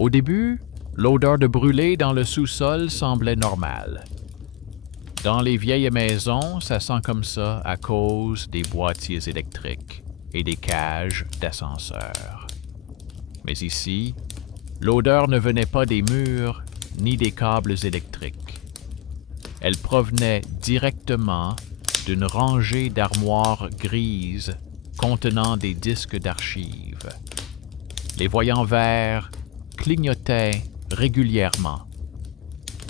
Au début, l'odeur de brûlé dans le sous-sol semblait normale. Dans les vieilles maisons, ça sent comme ça à cause des boîtiers électriques et des cages d'ascenseur. Mais ici, l'odeur ne venait pas des murs ni des câbles électriques. Elle provenait directement d'une rangée d'armoires grises contenant des disques d'archives. Les voyants verts clignotaient régulièrement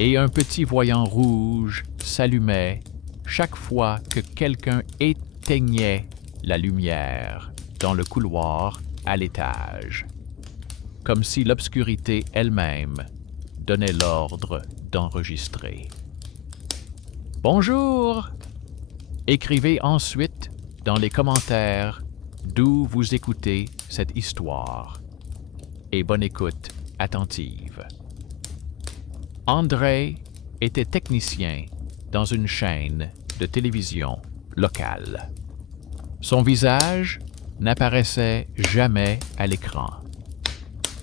et un petit voyant rouge s'allumait chaque fois que quelqu'un éteignait la lumière dans le couloir à l'étage, comme si l'obscurité elle-même donnait l'ordre d'enregistrer. Bonjour! Écrivez ensuite dans les commentaires d'où vous écoutez cette histoire. Et bonne écoute attentive. Andrei était technicien dans une chaîne de télévision locale. Son visage n'apparaissait jamais à l'écran.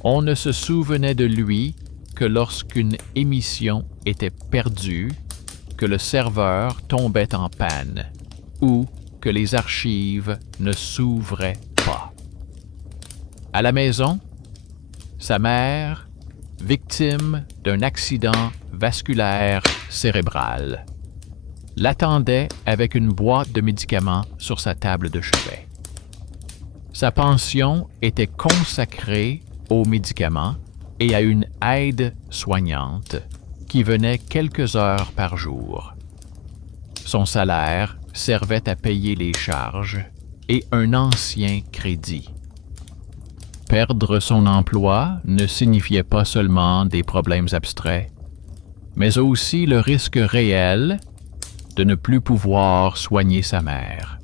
On ne se souvenait de lui que lorsqu'une émission était perdue, que le serveur tombait en panne ou que les archives ne s'ouvraient pas. À la maison, sa mère, victime d'un accident vasculaire cérébral, l'attendait avec une boîte de médicaments sur sa table de chevet. Sa pension était consacrée aux médicaments et à une aide soignante qui venait quelques heures par jour. Son salaire servait à payer les charges et un ancien crédit. Perdre son emploi ne signifiait pas seulement des problèmes abstraits, mais aussi le risque réel de ne plus pouvoir soigner sa mère.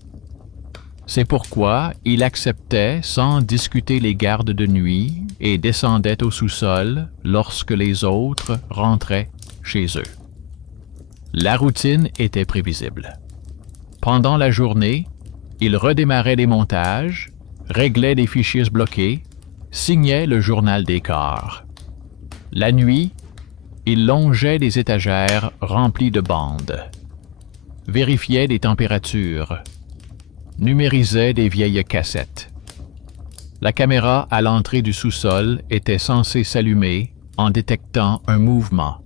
C'est pourquoi il acceptait sans discuter les gardes de nuit et descendait au sous-sol lorsque les autres rentraient chez eux. La routine était prévisible. Pendant la journée, il redémarrait les montages, réglait des fichiers bloqués, signait le journal des corps. La nuit, il longeait des étagères remplies de bandes, vérifiait des températures, numérisait des vieilles cassettes. La caméra à l'entrée du sous-sol était censée s'allumer en détectant un mouvement,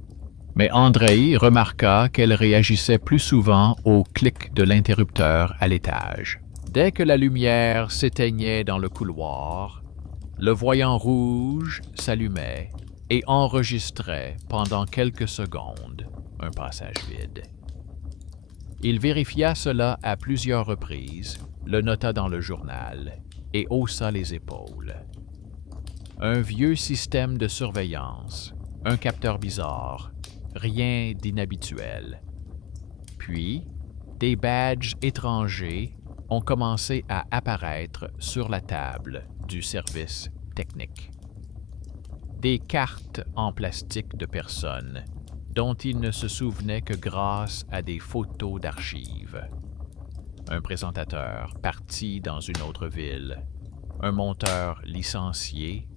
mais Andrei remarqua qu'elle réagissait plus souvent au clic de l'interrupteur à l'étage. Dès que la lumière s'éteignait dans le couloir, le voyant rouge s'allumait et enregistrait pendant quelques secondes un passage vide. Il vérifia cela à plusieurs reprises, le nota dans le journal et haussa les épaules. Un vieux système de surveillance, un capteur bizarre, rien d'inhabituel. Puis, des badges étrangers ont commencé à apparaître sur la table du service technique. Des cartes en plastique de personnes dont il ne se souvenait que grâce à des photos d'archives. Un présentateur parti dans une autre ville, un monteur licencié,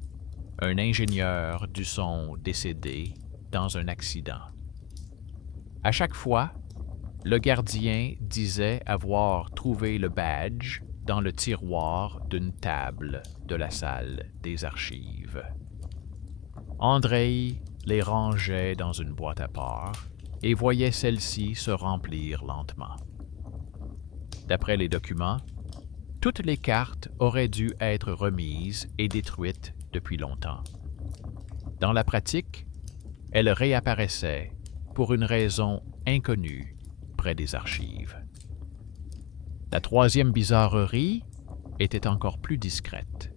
un ingénieur du son décédé dans un accident. À chaque fois, le gardien disait avoir trouvé le badge dans le tiroir d'une table de la salle des archives. Andrei les rangeait dans une boîte à part et voyait celle-ci se remplir lentement. D'après les documents, toutes les cartes auraient dû être remises et détruites depuis longtemps. Dans la pratique, elles réapparaissaient pour une raison inconnue près des archives. La troisième bizarrerie était encore plus discrète.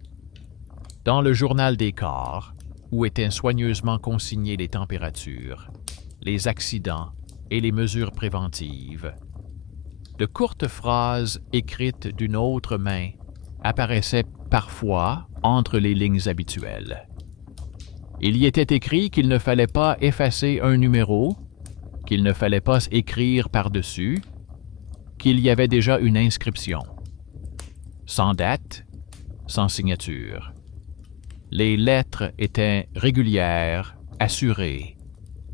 Dans le journal des corps, où étaient soigneusement consignées les températures, les accidents et les mesures préventives, de courtes phrases écrites d'une autre main apparaissaient parfois entre les lignes habituelles. Il y était écrit qu'il ne fallait pas effacer un numéro, qu'il ne fallait pas écrire par-dessus, qu'il y avait déjà une inscription. Sans date, sans signature. Les lettres étaient régulières, assurées,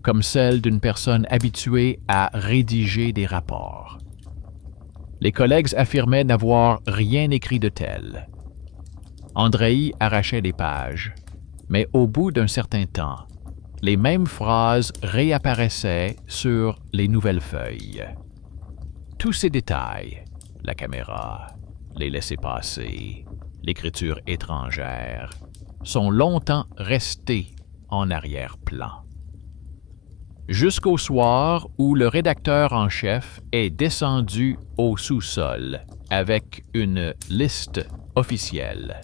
comme celles d'une personne habituée à rédiger des rapports. Les collègues affirmaient n'avoir rien écrit de tel. Andrei arrachait les pages, mais au bout d'un certain temps, les mêmes phrases réapparaissaient sur les nouvelles feuilles. Tous ces détails, la caméra, les laissez-passer, l'écriture étrangère, sont longtemps restés en arrière-plan. Jusqu'au soir où le rédacteur en chef est descendu au sous-sol avec une liste officielle.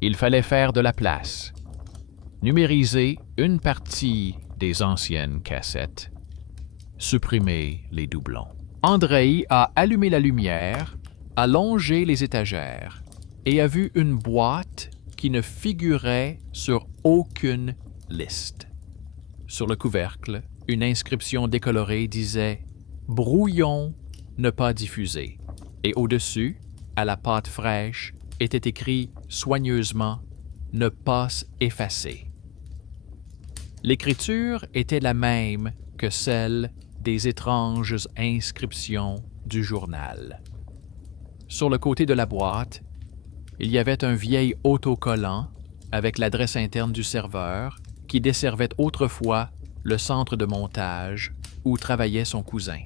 Il fallait faire de la place, numériser une partie des anciennes cassettes, supprimer les doublons. Andrei a allumé la lumière, a longé les étagères et a vu une boîte qui ne figurait sur aucune liste. Sur le couvercle, une inscription décolorée disait « Brouillon ne pas diffusé » et au-dessus, à la pâte fraîche, était écrit soigneusement « Ne pas effacer ». L'écriture était la même que celle des étranges inscriptions du journal. Sur le côté de la boîte, il y avait un vieil autocollant avec l'adresse interne du serveur qui desservait autrefois le centre de montage où travaillait son cousin.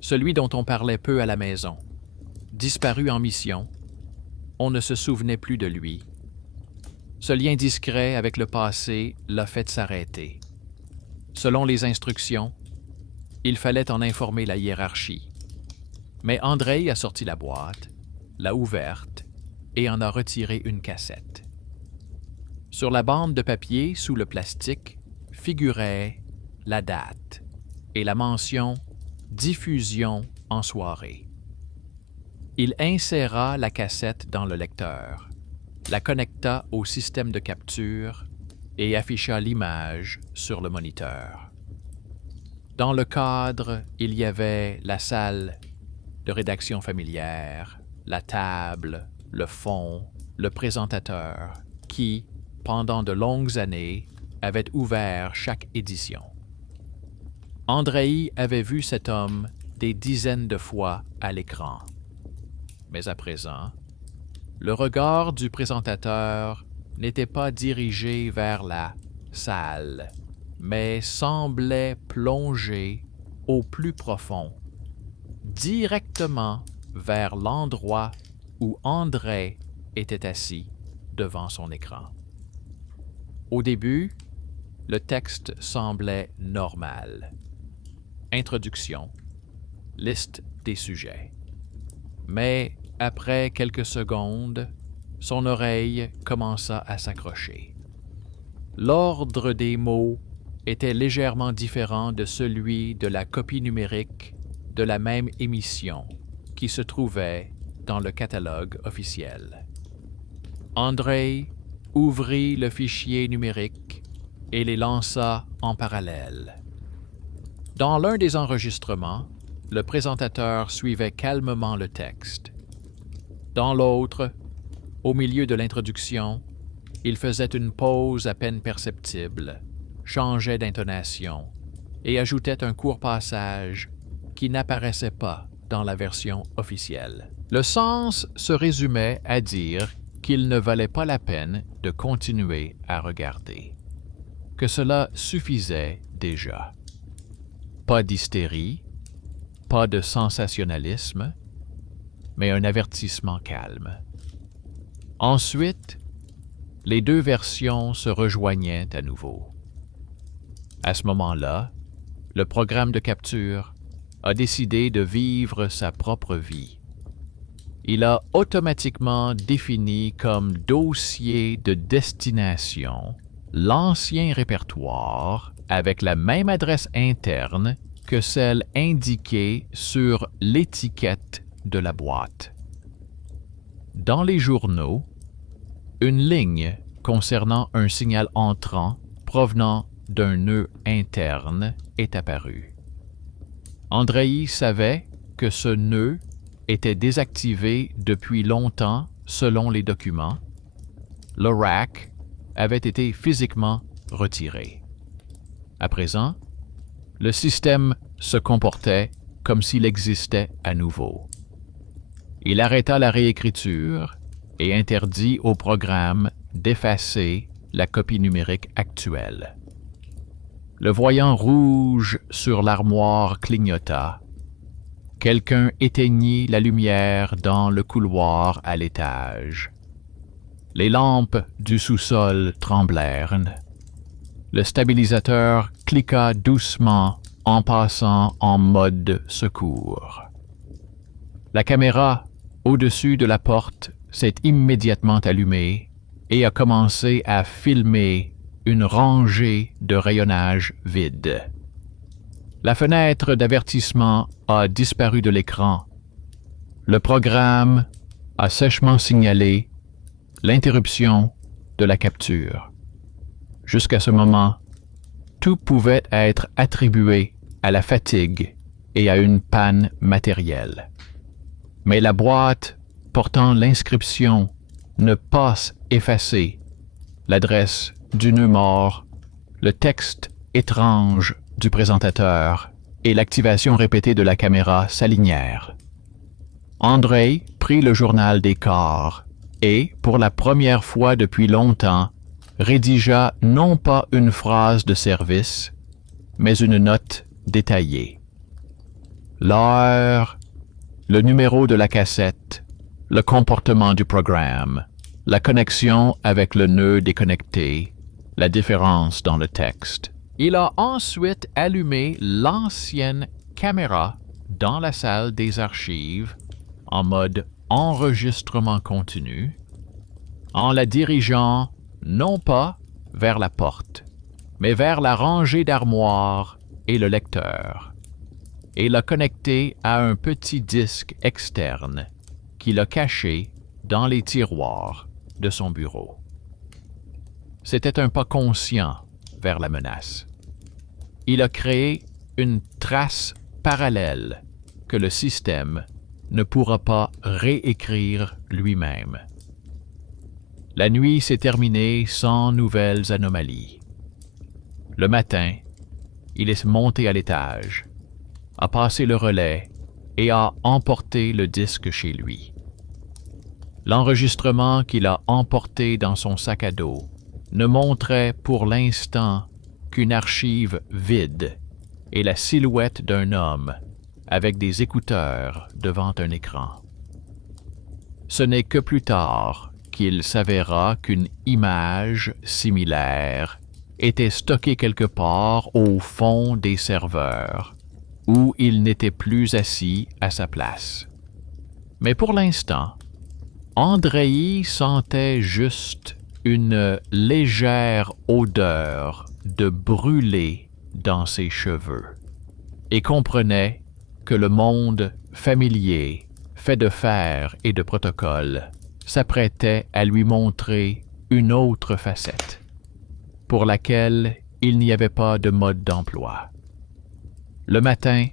Celui dont on parlait peu à la maison. Disparu en mission, on ne se souvenait plus de lui. Ce lien discret avec le passé l'a fait s'arrêter. Selon les instructions, il fallait en informer la hiérarchie. Mais Andrei a sorti la boîte, l'a ouverte et en a retiré une cassette. Sur la bande de papier sous le plastique figurait la date et la mention « Diffusion en soirée ». Il inséra la cassette dans le lecteur, la connecta au système de capture et afficha l'image sur le moniteur. Dans le cadre, il y avait la salle de rédaction familière, la table, le fond, le présentateur, qui, pendant de longues années, avait ouvert chaque édition. Andrei avait vu cet homme des dizaines de fois à l'écran. Mais à présent, le regard du présentateur n'était pas dirigé vers la salle, mais semblait plonger au plus profond, directement vers l'endroit où Andrei était assis devant son écran. Au début, le texte semblait normal. Introduction, liste des sujets. Mais après quelques secondes, son oreille commença à s'accrocher. L'ordre des mots était légèrement différent de celui de la copie numérique de la même émission qui se trouvait dans le catalogue officiel. Andrei ouvrit le fichier numérique et les lança en parallèle. Dans l'un des enregistrements, le présentateur suivait calmement le texte. Dans l'autre, au milieu de l'introduction, il faisait une pause à peine perceptible, changeait d'intonation et ajoutait un court passage qui n'apparaissait pas dans la version officielle. Le sens se résumait à dire qu'il ne valait pas la peine de continuer à regarder, que cela suffisait déjà. Pas d'hystérie, pas de sensationnalisme, mais un avertissement calme. Ensuite, les deux versions se rejoignaient à nouveau. À ce moment-là, le programme de capture a décidé de vivre sa propre vie. Il a automatiquement défini comme dossier de destination l'ancien répertoire avec la même adresse interne que celle indiquée sur l'étiquette de la boîte. Dans les journaux, une ligne concernant un signal entrant provenant d'un nœud interne est apparue. Andrei savait que ce nœud était désactivé depuis longtemps selon les documents, le rack avait été physiquement retiré. À présent, le système se comportait comme s'il existait à nouveau. Il arrêta la réécriture et interdit au programme d'effacer la copie numérique actuelle. Le voyant rouge sur l'armoire clignota. Quelqu'un éteignit la lumière dans le couloir à l'étage. Les lampes du sous-sol tremblèrent. Le stabilisateur cliqua doucement en passant en mode secours. La caméra au-dessus de la porte s'est immédiatement allumée et a commencé à filmer une rangée de rayonnage vide. La fenêtre d'avertissement a disparu de l'écran. Le programme a sèchement signalé l'interruption de la capture. Jusqu'à ce moment, tout pouvait être attribué à la fatigue et à une panne matérielle. Mais la boîte portant l'inscription « Ne pas effacer », l'adresse du nœud mort, le texte étrange du présentateur et l'activation répétée de la caméra s'alignèrent. Andrei prit le journal des corps et, pour la première fois depuis longtemps, rédigea non pas une phrase de service, mais une note détaillée. L'heure, le numéro de la cassette, le comportement du programme, la connexion avec le nœud déconnecté, la différence dans le texte. Il a ensuite allumé l'ancienne caméra dans la salle des archives en mode enregistrement continu, en la dirigeant non pas vers la porte, mais vers la rangée d'armoires et le lecteur, et l'a connecté à un petit disque externe qu'il a caché dans les tiroirs de son bureau. C'était un pas conscient vers la menace. Il a créé une trace parallèle que le système ne pourra pas réécrire lui-même. La nuit s'est terminée sans nouvelles anomalies. Le matin, il est monté à l'étage, a passé le relais et a emporté le disque chez lui. L'enregistrement qu'il a emporté dans son sac à dos ne montrait pour l'instant qu'une archive vide et la silhouette d'un homme avec des écouteurs devant un écran. Ce n'est que plus tard qu'il s'avéra qu'une image similaire était stockée quelque part au fond des serveurs, où il n'était plus assis à sa place. Mais pour l'instant, Andrei sentait juste une légère odeur de brûlé dans ses cheveux et comprenait que le monde familier, fait de fer et de protocole, s'apprêtait à lui montrer une autre facette, pour laquelle il n'y avait pas de mode d'emploi. Le matin,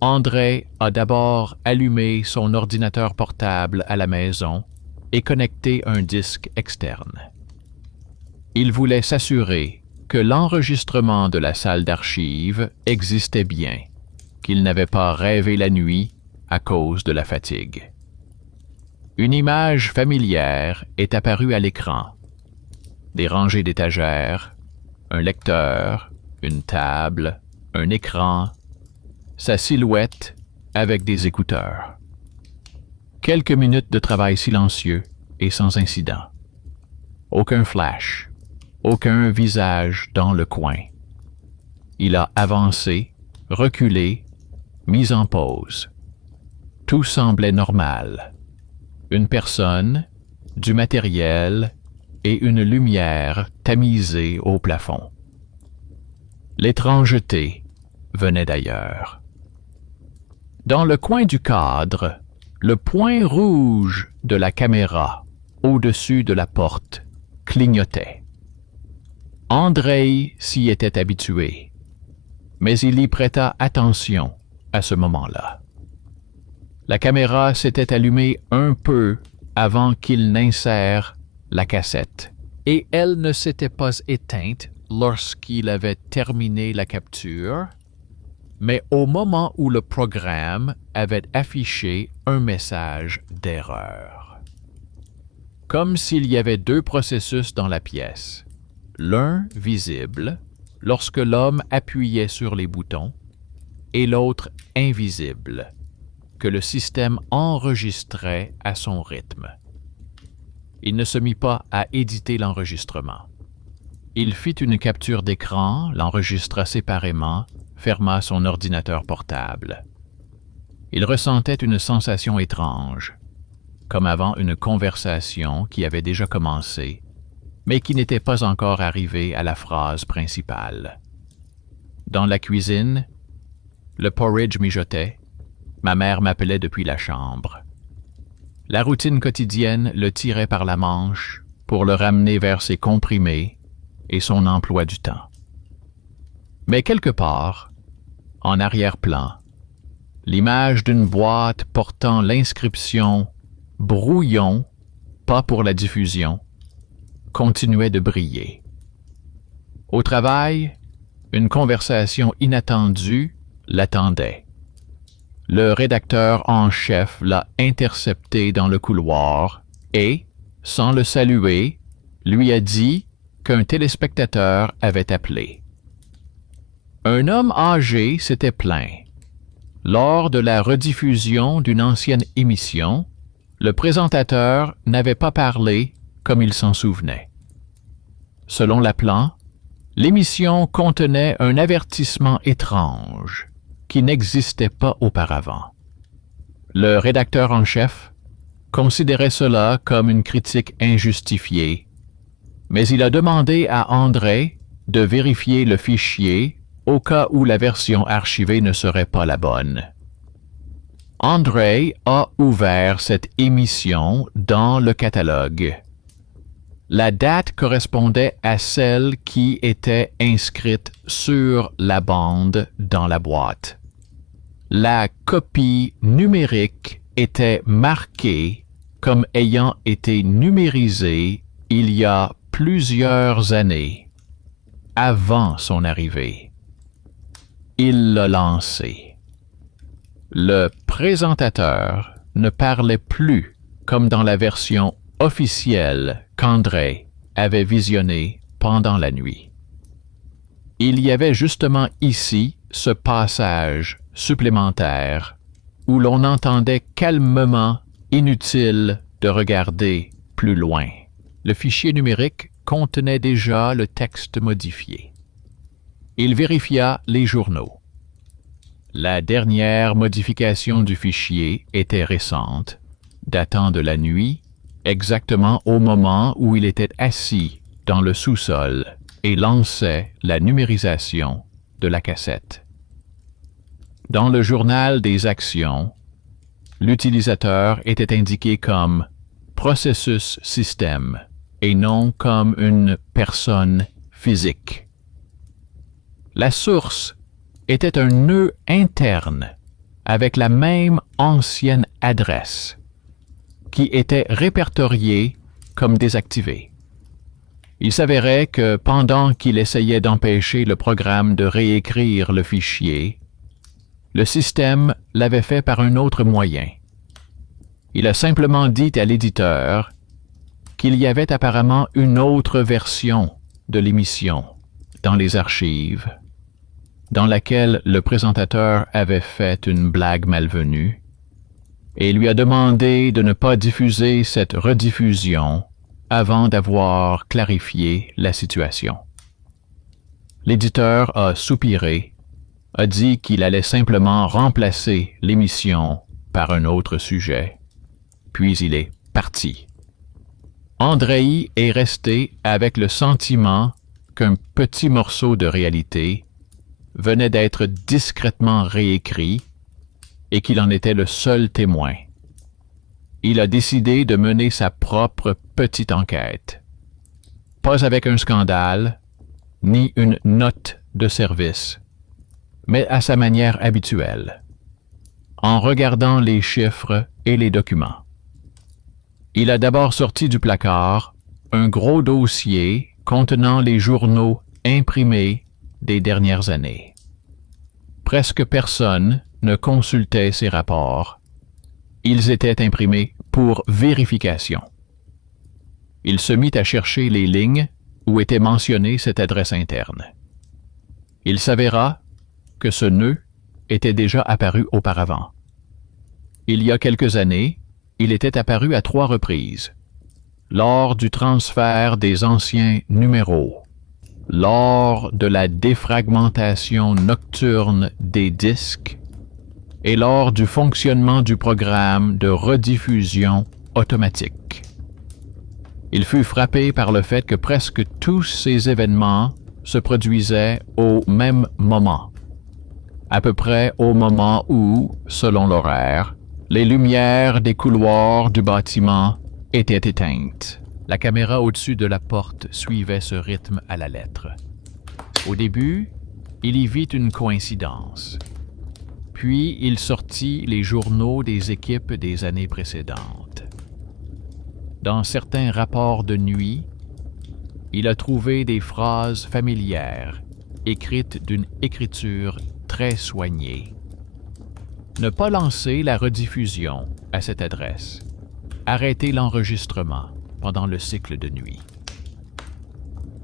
Andrei a d'abord allumé son ordinateur portable à la maison et connecté un disque externe. Il voulait s'assurer que l'enregistrement de la salle d'archives existait bien, qu'il n'avait pas rêvé la nuit à cause de la fatigue. Une image familière est apparue à l'écran. Des rangées d'étagères, un lecteur, une table, un écran, sa silhouette avec des écouteurs. Quelques minutes de travail silencieux et sans incident. Aucun flash, aucun visage dans le coin. Il a avancé, reculé, mis en pause. Tout semblait normal. Une personne, du matériel et une lumière tamisée au plafond. L'étrangeté venait d'ailleurs. Dans le coin du cadre, le point rouge de la caméra, au-dessus de la porte, clignotait. Andrei s'y était habitué, mais il y prêta attention à ce moment-là. La caméra s'était allumée un peu avant qu'il n'insère la cassette, et elle ne s'était pas éteinte lorsqu'il avait terminé la capture, mais au moment où le programme avait affiché un message d'erreur. Comme s'il y avait deux processus dans la pièce, l'un visible lorsque l'homme appuyait sur les boutons et l'autre invisible, que le système enregistrait à son rythme. Il ne se mit pas à éditer l'enregistrement. Il fit une capture d'écran, l'enregistra séparément, ferma son ordinateur portable. Il ressentait une sensation étrange, comme avant une conversation qui avait déjà commencé, mais qui n'était pas encore arrivée à la phrase principale. Dans la cuisine, le porridge mijotait. Ma mère m'appelait depuis la chambre. La routine quotidienne le tirait par la manche pour le ramener vers ses comprimés et son emploi du temps. Mais quelque part, en arrière-plan, l'image d'une boîte portant l'inscription « Brouillon, pas pour la diffusion » continuait de briller. Au travail, une conversation inattendue l'attendait. Le rédacteur en chef l'a intercepté dans le couloir et, sans le saluer, lui a dit qu'un téléspectateur avait appelé. Un homme âgé s'était plaint. Lors de la rediffusion d'une ancienne émission, le présentateur n'avait pas parlé comme il s'en souvenait. Selon l'appelant, l'émission contenait un avertissement étrange qui n'existait pas auparavant. Le rédacteur en chef considérait cela comme une critique injustifiée, mais il a demandé à André de vérifier le fichier au cas où la version archivée ne serait pas la bonne. André a ouvert cette émission dans le catalogue. La date correspondait à celle qui était inscrite sur la bande dans la boîte. La copie numérique était marquée comme ayant été numérisée il y a plusieurs années, avant son arrivée. Il l'a lancé. Le présentateur ne parlait plus comme dans la version officielle qu'André avait visionnée pendant la nuit. Il y avait justement ici ce passage supplémentaire où l'on entendait calmement inutile de regarder plus loin. Le fichier numérique contenait déjà le texte modifié. Il vérifia les journaux. La dernière modification du fichier était récente, datant de la nuit, exactement au moment où il était assis dans le sous-sol et lançait la numérisation de la cassette. Dans le journal des actions, l'utilisateur était indiqué comme processus système et non comme une personne physique. La source était un nœud interne avec la même ancienne adresse qui était répertoriée comme désactivée. Il s'avérait que pendant qu'il essayait d'empêcher le programme de réécrire le fichier, le système l'avait fait par un autre moyen. Il a simplement dit à l'éditeur qu'il y avait apparemment une autre version de l'émission dans les archives, dans laquelle le présentateur avait fait une blague malvenue, et lui a demandé de ne pas diffuser cette rediffusion avant d'avoir clarifié la situation. L'éditeur a soupiré, a dit qu'il allait simplement remplacer l'émission par un autre sujet, puis il est parti. Andrei est resté avec le sentiment qu'un petit morceau de réalité venait d'être discrètement réécrit et qu'il en était le seul témoin. Il a décidé de mener sa propre petite enquête. Pas avec un scandale, ni une note de service, mais à sa manière habituelle, en regardant les chiffres et les documents. Il a d'abord sorti du placard un gros dossier contenant les journaux imprimés des dernières années. Presque personne ne consultait ces rapports. Ils étaient imprimés pour vérification. Il se mit à chercher les lignes où était mentionnée cette adresse interne. Il s'avéra que ce nœud était déjà apparu auparavant. Il y a quelques années, il était apparu à 3 reprises. Lors du transfert des anciens numéros, lors de la défragmentation nocturne des disques et lors du fonctionnement du programme de rediffusion automatique. Il fut frappé par le fait que presque tous ces événements se produisaient au même moment, à peu près au moment où, selon l'horaire, les lumières des couloirs du bâtiment étaient éteintes. La caméra au-dessus de la porte suivait ce rythme à la lettre. Au début, il y vit une coïncidence. Puis il sortit les journaux des équipes des années précédentes. Dans certains rapports de nuit, il a trouvé des phrases familières, écrites d'une écriture très soignée. Ne pas lancer la rediffusion à cette adresse. Arrêter l'enregistrement pendant le cycle de nuit.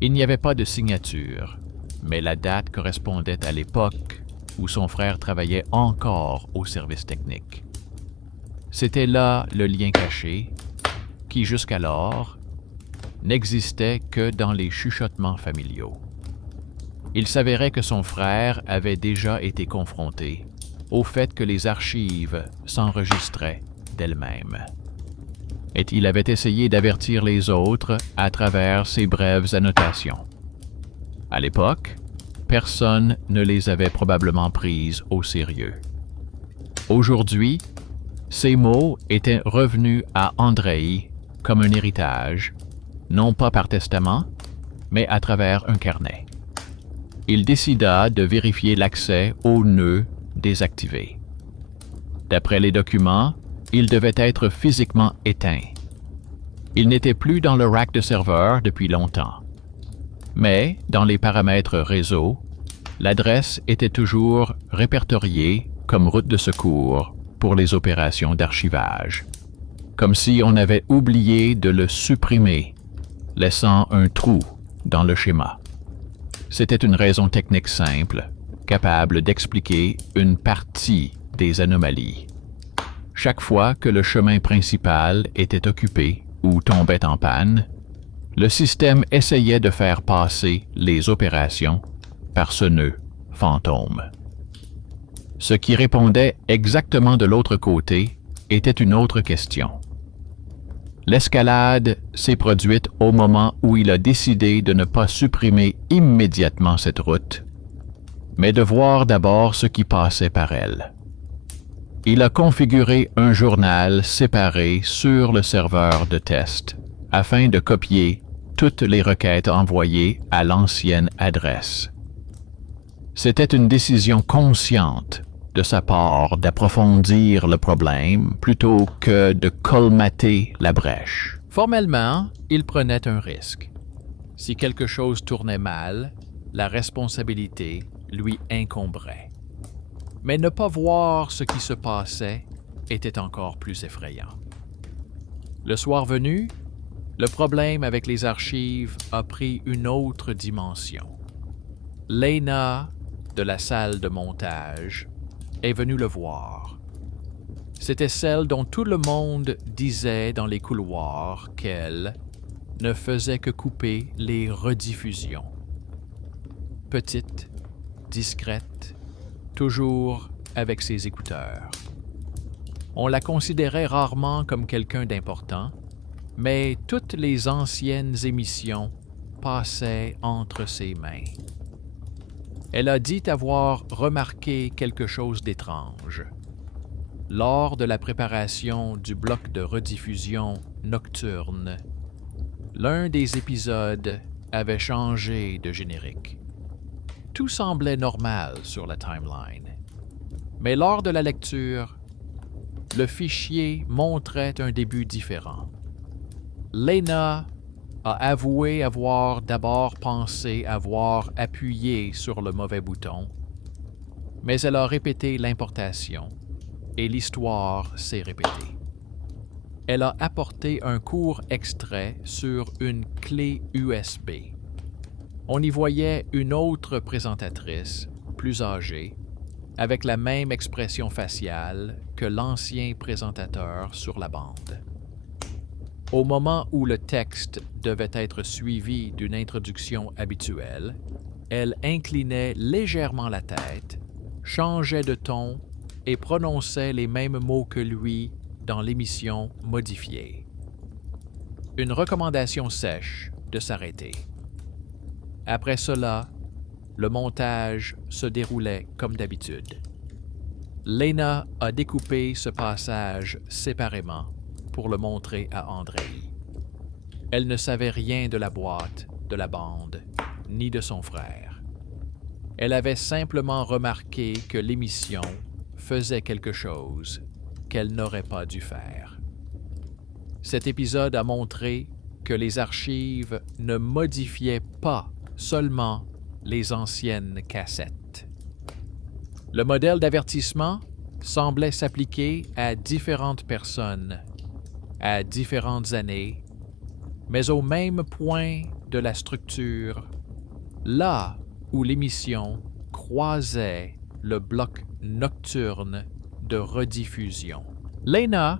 Il n'y avait pas de signature, mais la date correspondait à l'époque où son frère travaillait encore au service technique. C'était là le lien caché qui, jusqu'alors, n'existait que dans les chuchotements familiaux. Il s'avérait que son frère avait déjà été confronté au fait que les archives s'enregistraient d'elles-mêmes. Et il avait essayé d'avertir les autres à travers ces brèves annotations. À l'époque, personne ne les avait probablement prises au sérieux. Aujourd'hui, ces mots étaient revenus à Andrei comme un héritage, non pas par testament, mais à travers un carnet. Il décida de vérifier l'accès au nœud désactivé. D'après les documents, il devait être physiquement éteint. Il n'était plus dans le rack de serveur depuis longtemps. Mais, dans les paramètres réseau, l'adresse était toujours répertoriée comme route de secours pour les opérations d'archivage, comme si on avait oublié de le supprimer, laissant un trou dans le schéma. C'était une raison technique simple, capable d'expliquer une partie des anomalies. Chaque fois que le chemin principal était occupé ou tombait en panne, le système essayait de faire passer les opérations par ce nœud fantôme. Ce qui répondait exactement de l'autre côté était une autre question. L'escalade s'est produite au moment où il a décidé de ne pas supprimer immédiatement cette route, mais de voir d'abord ce qui passait par elle. Il a configuré un journal séparé sur le serveur de test afin de copier toutes les requêtes envoyées à l'ancienne adresse. C'était une décision consciente de sa part d'approfondir le problème plutôt que de colmater la brèche. Formellement, il prenait un risque. Si quelque chose tournait mal, la responsabilité lui incomberait. Mais ne pas voir ce qui se passait était encore plus effrayant. Le soir venu, le problème avec les archives a pris une autre dimension. Lena, de la salle de montage, est venue le voir. C'était celle dont tout le monde disait dans les couloirs qu'elle ne faisait que couper les rediffusions. Petite, discrète, toujours avec ses écouteurs. On la considérait rarement comme quelqu'un d'important, mais toutes les anciennes émissions passaient entre ses mains. Elle a dit avoir remarqué quelque chose d'étrange. Lors de la préparation du bloc de rediffusion nocturne, l'un des épisodes avait changé de générique. Tout semblait normal sur la timeline. Mais lors de la lecture, le fichier montrait un début différent. Lena a avoué avoir d'abord pensé avoir appuyé sur le mauvais bouton, mais elle a répété l'importation et l'histoire s'est répétée. Elle a apporté un court extrait sur une clé USB. On y voyait une autre présentatrice, plus âgée, avec la même expression faciale que l'ancien présentateur sur la bande. Au moment où le texte devait être suivi d'une introduction habituelle, elle inclinait légèrement la tête, changeait de ton et prononçait les mêmes mots que lui dans l'émission modifiée. Une recommandation sèche de s'arrêter. Après cela, le montage se déroulait comme d'habitude. Lena a découpé ce passage séparément pour le montrer à Andrei. Elle ne savait rien de la boîte, de la bande, ni de son frère. Elle avait simplement remarqué que l'émission faisait quelque chose qu'elle n'aurait pas dû faire. Cet épisode a montré que les archives ne modifiaient pas seulement les anciennes cassettes. Le modèle d'avertissement semblait s'appliquer à différentes personnes, à différentes années, mais au même point de la structure, là où l'émission croisait le bloc nocturne de rediffusion. Lena,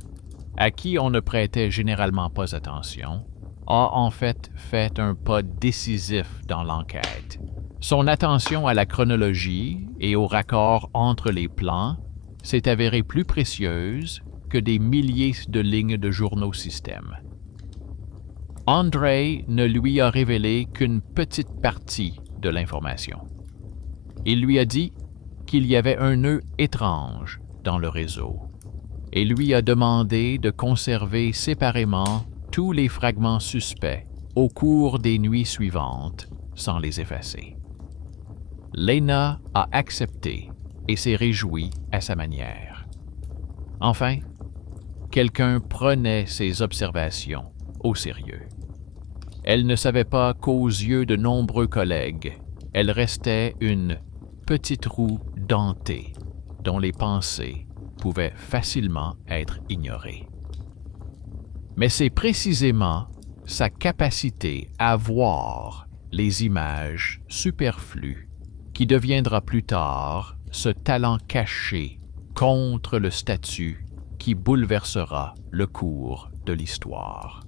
à qui on ne prêtait généralement pas attention, a en fait un pas décisif dans l'enquête. Son attention à la chronologie et au raccord entre les plans s'est avérée plus précieuse que des milliers de lignes de journaux système. Andrei ne lui a révélé qu'une petite partie de l'information. Il lui a dit qu'il y avait un nœud étrange dans le réseau et lui a demandé de conserver séparément tous les fragments suspects au cours des nuits suivantes sans les effacer. Lena a accepté et s'est réjouie à sa manière. Enfin, quelqu'un prenait ses observations au sérieux. Elle ne savait pas qu'aux yeux de nombreux collègues, elle restait une petite roue dentée dont les pensées pouvaient facilement être ignorées. Mais c'est précisément sa capacité à voir les images superflues qui deviendra plus tard ce talent caché contre le statut qui bouleversera le cours de l'histoire.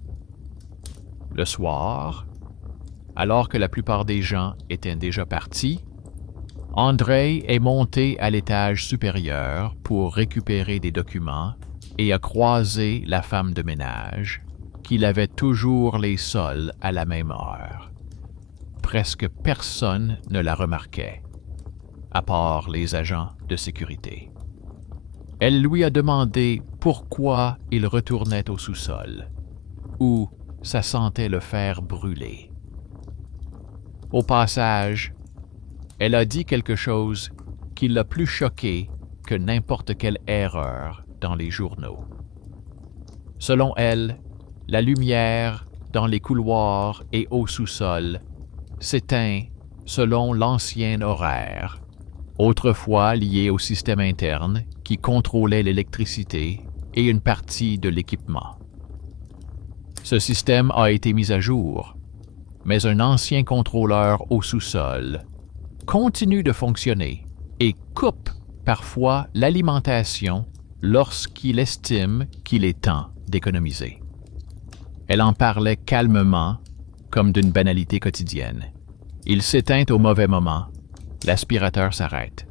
Le soir, alors que la plupart des gens étaient déjà partis, Andrei est monté à l'étage supérieur pour récupérer des documents et a croisé la femme de ménage qui lavait toujours les sols à la même heure. Presque personne ne la remarquait, à part les agents de sécurité. Elle lui a demandé pourquoi il retournait au sous-sol, où ça sentait le fer brûler. Au passage, elle a dit quelque chose qui l'a plus choqué que n'importe quelle erreur dans les journaux. Selon elle, la lumière dans les couloirs et au sous-sol s'éteint selon l'ancien horaire, autrefois lié au système interne qui contrôlait l'électricité et une partie de l'équipement. Ce système a été mis à jour, mais un ancien contrôleur au sous-sol continue de fonctionner et coupe parfois l'alimentation lorsqu'il estime qu'il est temps d'économiser. Elle en parlait calmement, comme d'une banalité quotidienne. Il s'éteint au mauvais moment, l'aspirateur s'arrête.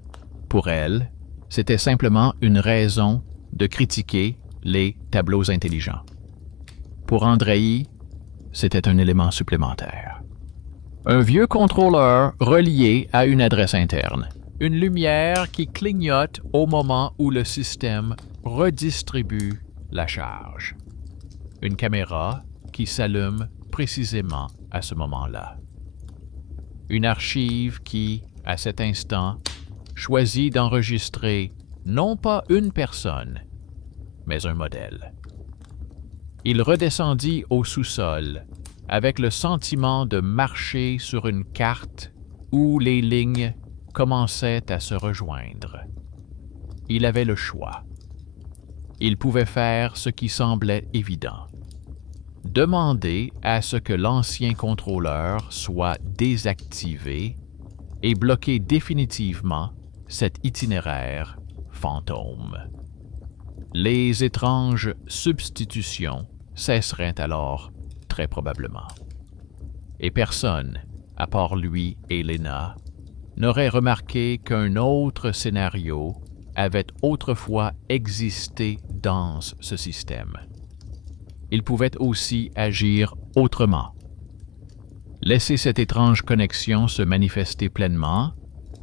Pour elle, c'était simplement une raison de critiquer les tableaux intelligents. Pour Andrei, c'était un élément supplémentaire. Un vieux contrôleur relié à une adresse interne. Une lumière qui clignote au moment où le système redistribue la charge. Une caméra qui s'allume précisément à ce moment-là. Une archive qui, à cet instant, choisit d'enregistrer non pas une personne, mais un modèle. Il redescendit au sous-sol avec le sentiment de marcher sur une carte où les lignes commençaient à se rejoindre. Il avait le choix. Il pouvait faire ce qui semblait évident. Demander à ce que l'ancien contrôleur soit désactivé et bloquer définitivement cet itinéraire fantôme. Les étranges substitutions cesseraient alors très probablement. Et personne, à part lui et Lena, n'aurait remarqué qu'un autre scénario avait autrefois existé dans ce système. Il pouvait aussi agir autrement. Laisser cette étrange connexion se manifester pleinement,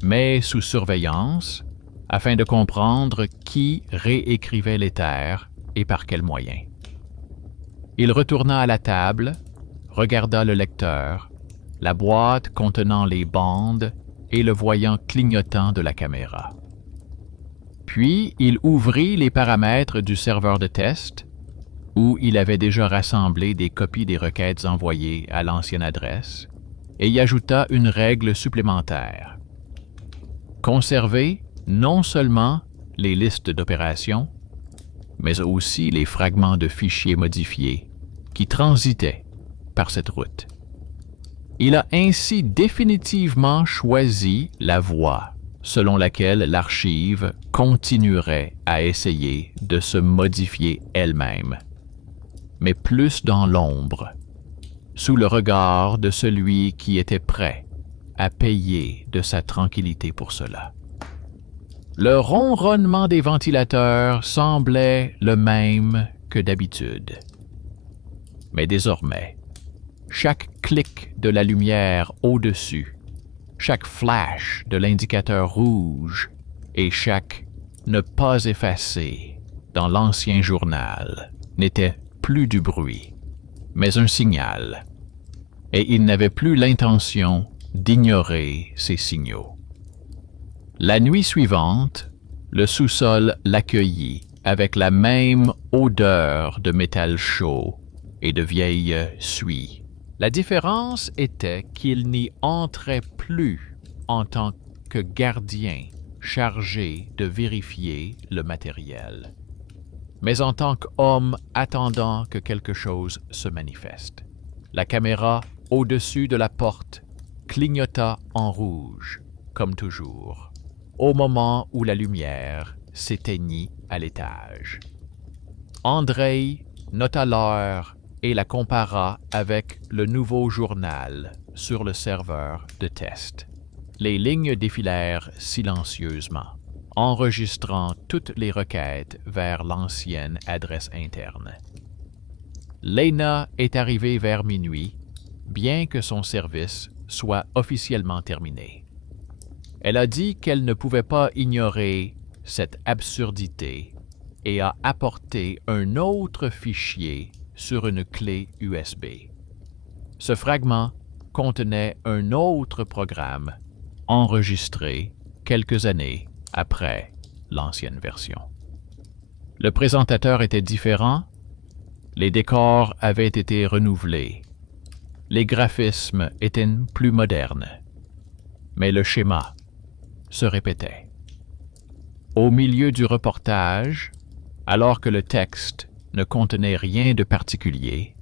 mais sous surveillance, afin de comprendre qui réécrivait les terres et par quels moyens. Il retourna à la table, regarda le lecteur, la boîte contenant les bandes et le voyant clignotant de la caméra. Puis, il ouvrit les paramètres du serveur de test, où il avait déjà rassemblé des copies des requêtes envoyées à l'ancienne adresse, et y ajouta une règle supplémentaire. Conserver non seulement les listes d'opérations, mais aussi les fragments de fichiers modifiés qui transitaient par cette route. Il a ainsi définitivement choisi la voie selon laquelle l'archive continuerait à essayer de se modifier elle-même, mais plus dans l'ombre, sous le regard de celui qui était prêt à payer de sa tranquillité pour cela. Le ronronnement des ventilateurs semblait le même que d'habitude. Mais désormais, chaque clic de la lumière au-dessus, chaque flash de l'indicateur rouge et chaque ne pas effacer dans l'ancien journal n'était plus du bruit, mais un signal, et il n'avait plus l'intention d'ignorer ces signaux. La nuit suivante, le sous-sol l'accueillit avec la même odeur de métal chaud et de vieille suie. La différence était qu'il n'y entrait plus en tant que gardien chargé de vérifier le matériel, mais en tant qu'homme attendant que quelque chose se manifeste. La caméra au-dessus de la porte clignota en rouge, comme toujours, au moment où la lumière s'éteignit à l'étage. Andrei nota l'heure et la compara avec le nouveau journal sur le serveur de test. Les lignes défilèrent silencieusement, enregistrant toutes les requêtes vers l'ancienne adresse interne. Lena est arrivée vers minuit, bien que son service soit officiellement terminé. Elle a dit qu'elle ne pouvait pas ignorer cette absurdité et a apporté un autre fichier sur une clé USB. Ce fragment contenait un autre programme enregistré quelques années après l'ancienne version. Le présentateur était différent, les décors avaient été renouvelés, les graphismes étaient plus modernes, mais le schéma se répétait. Au milieu du reportage, alors que le texte ne contenait rien de particulier,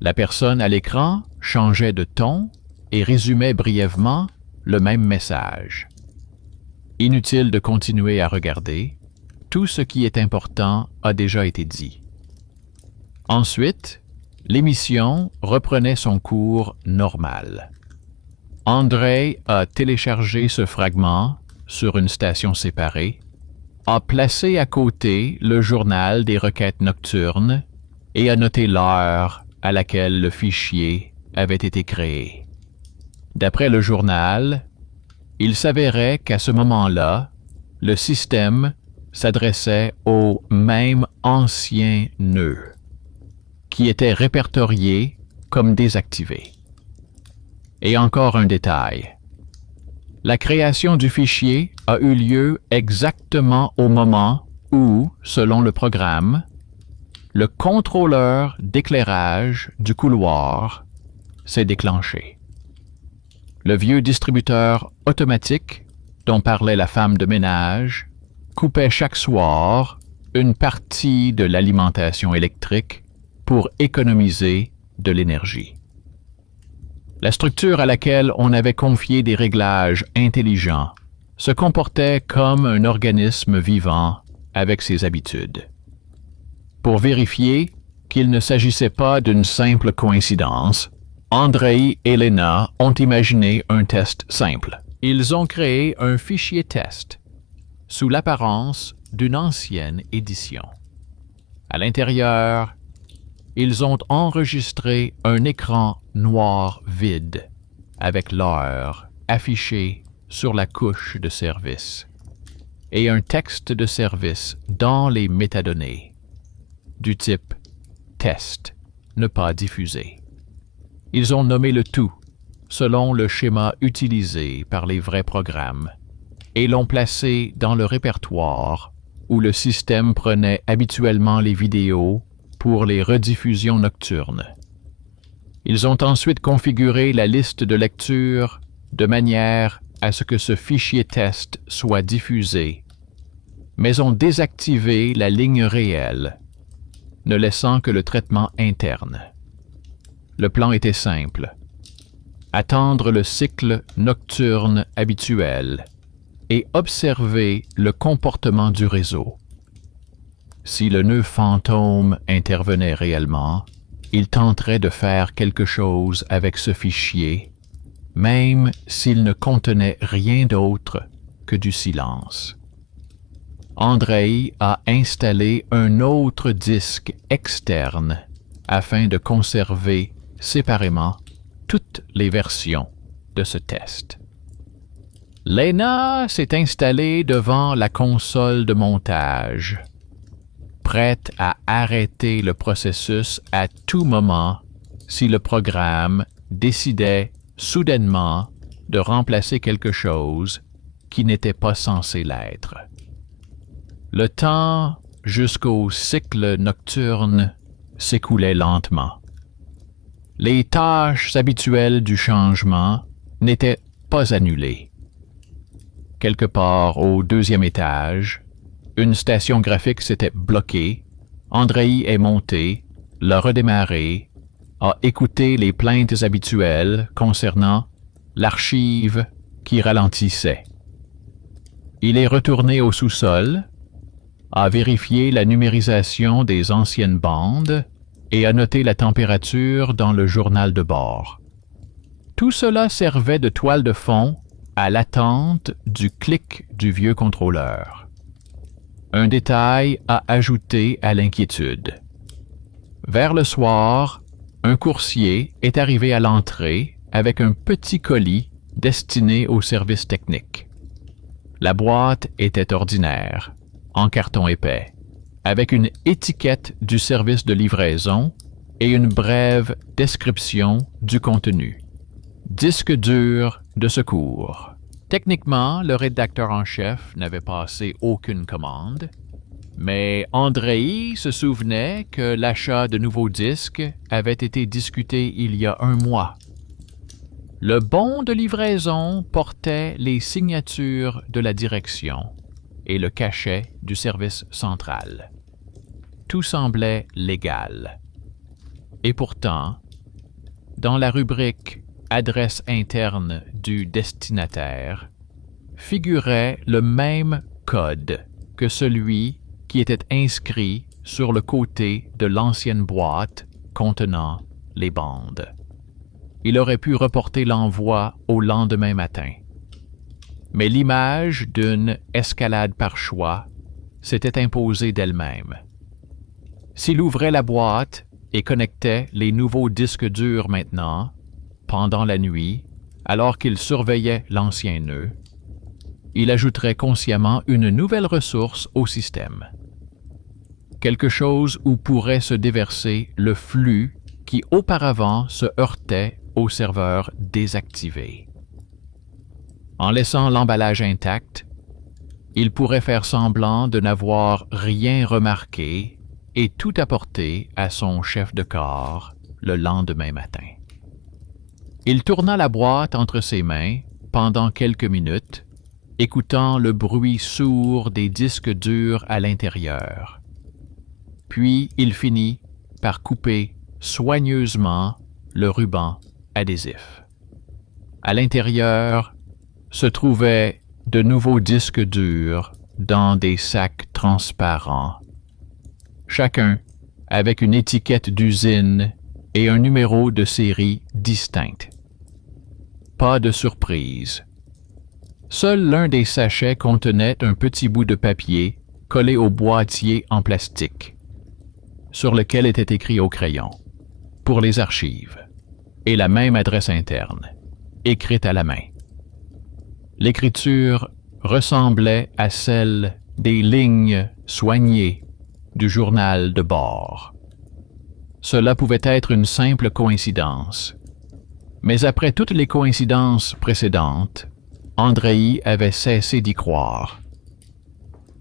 la personne à l'écran changeait de ton et résumait brièvement le même message. Inutile de continuer à regarder, tout ce qui est important a déjà été dit. Ensuite, l'émission reprenait son cours normal. Andrei a téléchargé ce fragment sur une station séparée, a placé à côté le journal des requêtes nocturnes et a noté l'heure à laquelle le fichier avait été créé. D'après le journal, il s'avérait qu'à ce moment-là, le système s'adressait au même ancien nœud, qui était répertorié comme désactivé. Et encore un détail. La création du fichier a eu lieu exactement au moment où, selon le programme, le contrôleur d'éclairage du couloir s'est déclenché. Le vieux distributeur automatique dont parlait la femme de ménage coupait chaque soir une partie de l'alimentation électrique pour économiser de l'énergie. La structure à laquelle on avait confié des réglages intelligents se comportait comme un organisme vivant avec ses habitudes. Pour vérifier qu'il ne s'agissait pas d'une simple coïncidence, Andrei et Lena ont imaginé un test simple. Ils ont créé un fichier test sous l'apparence d'une ancienne édition. À l'intérieur, ils ont enregistré un écran noir vide avec l'heure affichée sur la couche de service et un texte de service dans les métadonnées du type « test, ne pas diffuser ». Ils ont nommé le tout selon le schéma utilisé par les vrais programmes et l'ont placé dans le répertoire où le système prenait habituellement les vidéos pour les rediffusions nocturnes. Ils ont ensuite configuré la liste de lecture de manière à ce que ce fichier test soit diffusé, mais ont désactivé la ligne réelle, ne laissant que le traitement interne. Le plan était simple: attendre le cycle nocturne habituel et observer le comportement du réseau. Si le nœud fantôme intervenait réellement, il tenterait de faire quelque chose avec ce fichier, même s'il ne contenait rien d'autre que du silence. Andrei a installé un autre disque externe afin de conserver séparément toutes les versions de ce test. Lena s'est installée devant la console de montage, prête à arrêter le processus à tout moment si le programme décidait soudainement de remplacer quelque chose qui n'était pas censé l'être. Le temps jusqu'au cycle nocturne s'écoulait lentement. Les tâches habituelles du changement n'étaient pas annulées. Quelque part au deuxième étage, une station graphique s'était bloquée. Andrei est monté, l'a redémarré, a écouté les plaintes habituelles concernant l'archive qui ralentissait. Il est retourné au sous-sol, a vérifié la numérisation des anciennes bandes et a noté la température dans le journal de bord. Tout cela servait de toile de fond à l'attente du clic du vieux contrôleur. Un détail à ajouter à l'inquiétude. Vers le soir, un coursier est arrivé à l'entrée avec un petit colis destiné au service technique. La boîte était ordinaire, en carton épais, avec une étiquette du service de livraison et une brève description du contenu. Disque dur de secours. Techniquement, le rédacteur en chef n'avait passé aucune commande, mais Andrei se souvenait que l'achat de nouveaux disques avait été discuté il y a un mois. Le bon de livraison portait les signatures de la direction et le cachet du service central. Tout semblait légal. Et pourtant, dans la rubrique « Adresse interne du destinataire », figurait le même code que celui qui était inscrit sur le côté de l'ancienne boîte contenant les bandes. Il aurait pu reporter l'envoi au lendemain matin. Mais l'image d'une escalade par choix s'était imposée d'elle-même. S'il ouvrait la boîte et connectait les nouveaux disques durs maintenant, pendant la nuit, alors qu'il surveillait l'ancien nœud, il ajouterait consciemment une nouvelle ressource au système. Quelque chose où pourrait se déverser le flux qui auparavant se heurtait au serveur désactivé. En laissant l'emballage intact, il pourrait faire semblant de n'avoir rien remarqué et tout apporter à son chef de corps le lendemain matin. Il tourna la boîte entre ses mains pendant quelques minutes, écoutant le bruit sourd des disques durs à l'intérieur. Puis il finit par couper soigneusement le ruban adhésif. À l'intérieur se trouvaient de nouveaux disques durs dans des sacs transparents, chacun avec une étiquette d'usine et un numéro de série distinct. Pas de surprise. Seul l'un des sachets contenait un petit bout de papier collé au boîtier en plastique, sur lequel était écrit au crayon « Pour les archives » et la même adresse interne, écrite à la main. L'écriture ressemblait à celle des lignes soignées du journal de bord. Cela pouvait être une simple coïncidence. Mais après toutes les coïncidences précédentes, Andrei avait cessé d'y croire.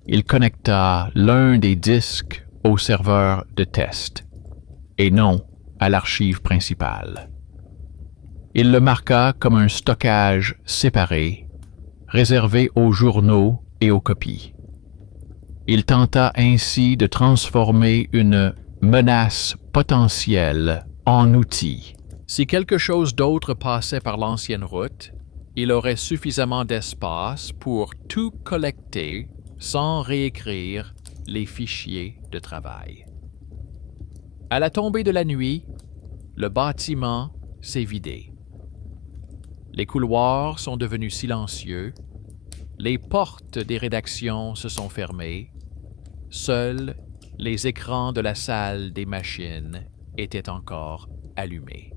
Il connecta l'un des disques au serveur de test, et non à l'archive principale. Il le marqua comme un stockage séparé, réservé aux journaux et aux copies. Il tenta ainsi de transformer une menace potentielle en outil. Si quelque chose d'autre passait par l'ancienne route, il aurait suffisamment d'espace pour tout collecter sans réécrire les fichiers de travail. À la tombée de la nuit, le bâtiment s'est vidé. Les couloirs sont devenus silencieux, les portes des rédactions se sont fermées, seuls les écrans de la salle des machines étaient encore allumés.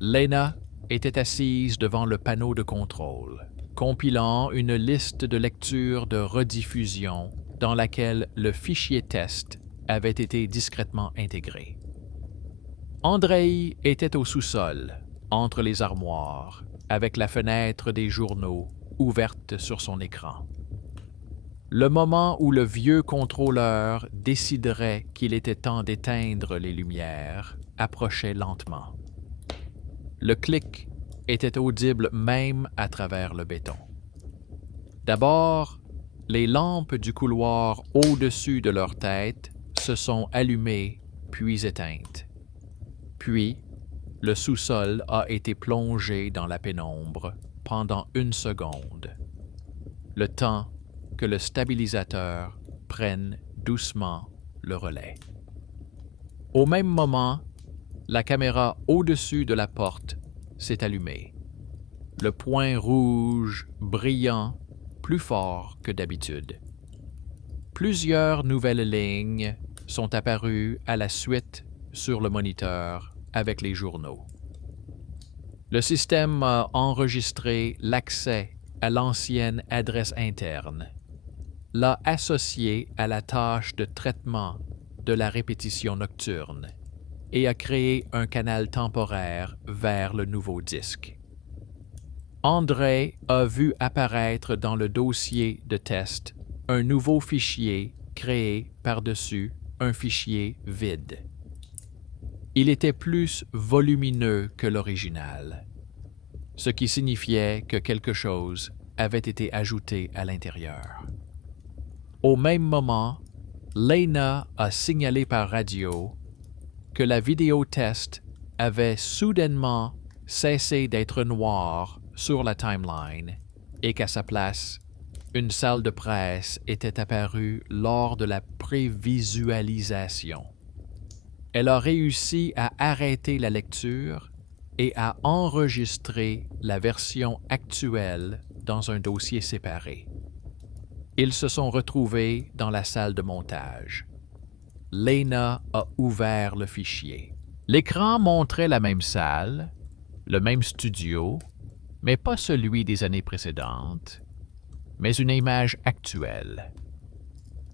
Lena était assise devant le panneau de contrôle, compilant une liste de lecture de rediffusion dans laquelle le fichier test avait été discrètement intégré. Andrei était au sous-sol, entre les armoires, avec la fenêtre des journaux ouverte sur son écran. Le moment où le vieux contrôleur déciderait qu'il était temps d'éteindre les lumières approchait lentement. Le clic était audible même à travers le béton. D'abord, les lampes du couloir au-dessus de leur tête se sont allumées puis éteintes. Puis, le sous-sol a été plongé dans la pénombre pendant 1 seconde, le temps que le stabilisateur prenne doucement le relais. Au même moment, la caméra au-dessus de la porte s'est allumée, le point rouge brillant plus fort que d'habitude. Plusieurs nouvelles lignes sont apparues à la suite sur le moniteur avec les journaux. Le système a enregistré l'accès à l'ancienne adresse interne, l'a associé à la tâche de traitement de la répétition nocturne et a créé un canal temporaire vers le nouveau disque. Andrei a vu apparaître dans le dossier de test un nouveau fichier créé par-dessus un fichier vide. Il était plus volumineux que l'original, ce qui signifiait que quelque chose avait été ajouté à l'intérieur. Au même moment, Lena a signalé par radio que la vidéo-test avait soudainement cessé d'être noire sur la timeline et qu'à sa place, une salle de presse était apparue lors de la prévisualisation. Elle a réussi à arrêter la lecture et à enregistrer la version actuelle dans un dossier séparé. Ils se sont retrouvés dans la salle de montage. Lena a ouvert le fichier. L'écran montrait la même salle, le même studio, mais pas celui des années précédentes, mais une image actuelle.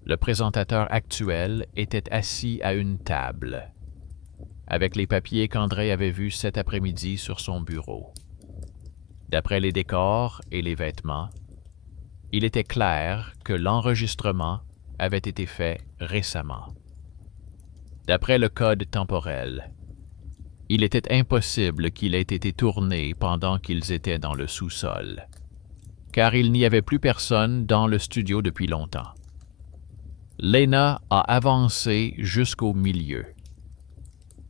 Le présentateur actuel était assis à une table, avec les papiers qu'Andrei avait vus cet après-midi sur son bureau. D'après les décors et les vêtements, il était clair que l'enregistrement avait été fait récemment. D'après le code temporel, Il était impossible qu'il ait été tourné pendant qu'ils étaient dans le sous-sol, car il n'y avait plus personne dans le studio depuis longtemps. Lena a avancé jusqu'au milieu.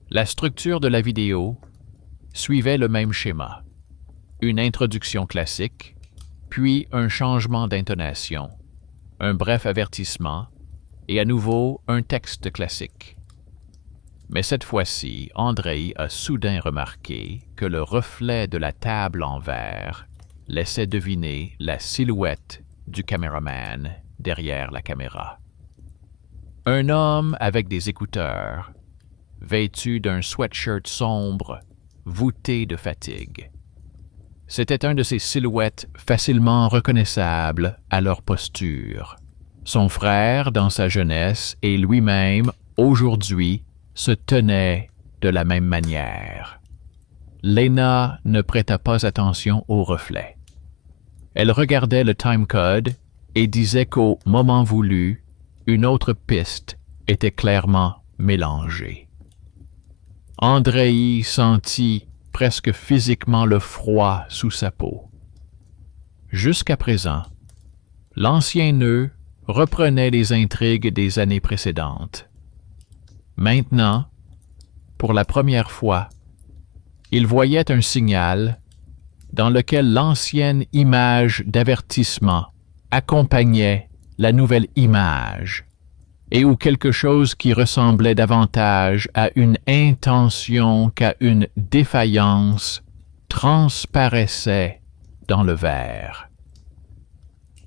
La structure de la vidéo suivait le même schéma. Une introduction classique, puis un changement d'intonation, un bref avertissement et à nouveau un texte classique. Mais cette fois-ci, Andrei a soudain remarqué que le reflet de la table en verre laissait deviner la silhouette du caméraman derrière la caméra. Un homme avec des écouteurs, vêtu d'un sweatshirt sombre, voûté de fatigue. C'était un de ces silhouettes facilement reconnaissables à leur posture. Son frère dans sa jeunesse et lui-même, aujourd'hui, se tenaient de la même manière. Lena ne prêta pas attention au reflet. Elle regardait le timecode et disait qu'au moment voulu, une autre piste était clairement mélangée. Andrei sentit presque physiquement le froid sous sa peau. Jusqu'à présent, l'ancien nœud reprenait les intrigues des années précédentes. Maintenant, pour la première fois, il voyait un signal dans lequel l'ancienne image d'avertissement accompagnait la nouvelle image et où quelque chose qui ressemblait davantage à une intention qu'à une défaillance transparaissait dans le verre.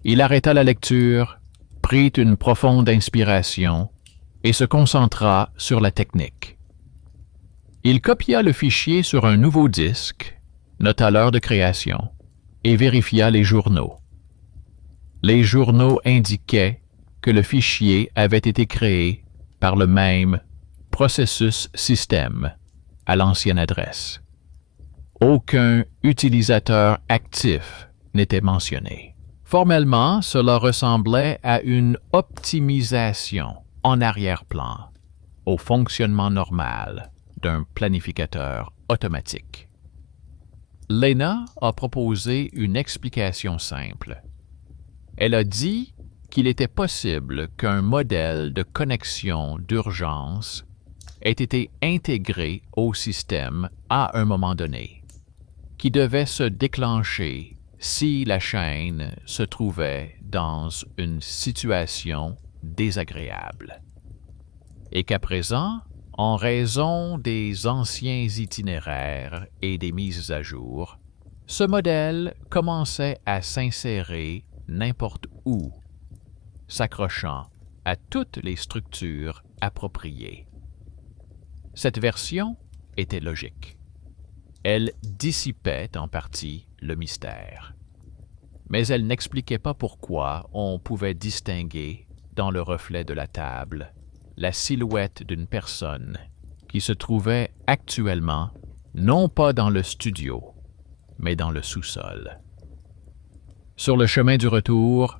Il arrêta la lecture, prit une profonde inspiration et se concentra sur la technique. Il copia le fichier sur un nouveau disque, nota l'heure de création et vérifia les journaux. Les journaux indiquaient que le fichier avait été créé par le même processus système à l'ancienne adresse. Aucun utilisateur actif n'était mentionné. Formellement, cela ressemblait à une optimisation en arrière-plan au fonctionnement normal d'un planificateur automatique. Lena a proposé une explication simple. Elle a dit qu'il était possible qu'un modèle de connexion d'urgence ait été intégré au système à un moment donné, qui devait se déclencher si la chaîne se trouvait dans une situation désagréable, et qu'à présent, en raison des anciens itinéraires et des mises à jour, ce modèle commençait à s'insérer n'importe où, s'accrochant à toutes les structures appropriées. Cette version était logique. Elle dissipait en partie le mystère. Mais elle n'expliquait pas pourquoi on pouvait distinguer, dans le reflet de la table, la silhouette d'une personne qui se trouvait actuellement non pas dans le studio, mais dans le sous-sol. Sur le chemin du retour,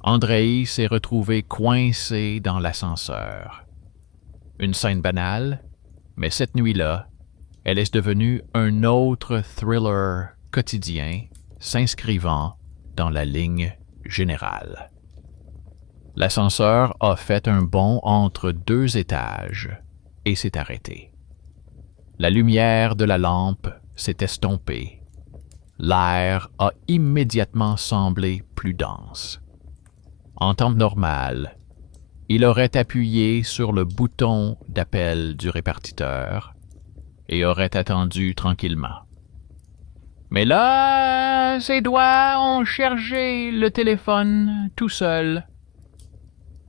Andrei s'est retrouvé coincé dans l'ascenseur. Une scène banale, mais cette nuit-là, elle est devenue un autre thriller quotidien s'inscrivant dans la ligne générale. L'ascenseur a fait un bond entre 2 étages et s'est arrêté. La lumière de la lampe s'est estompée. L'air a immédiatement semblé plus dense. En temps normal, il aurait appuyé sur le bouton d'appel du répartiteur et aurait attendu tranquillement. Mais là, ses doigts ont cherché le téléphone tout seul.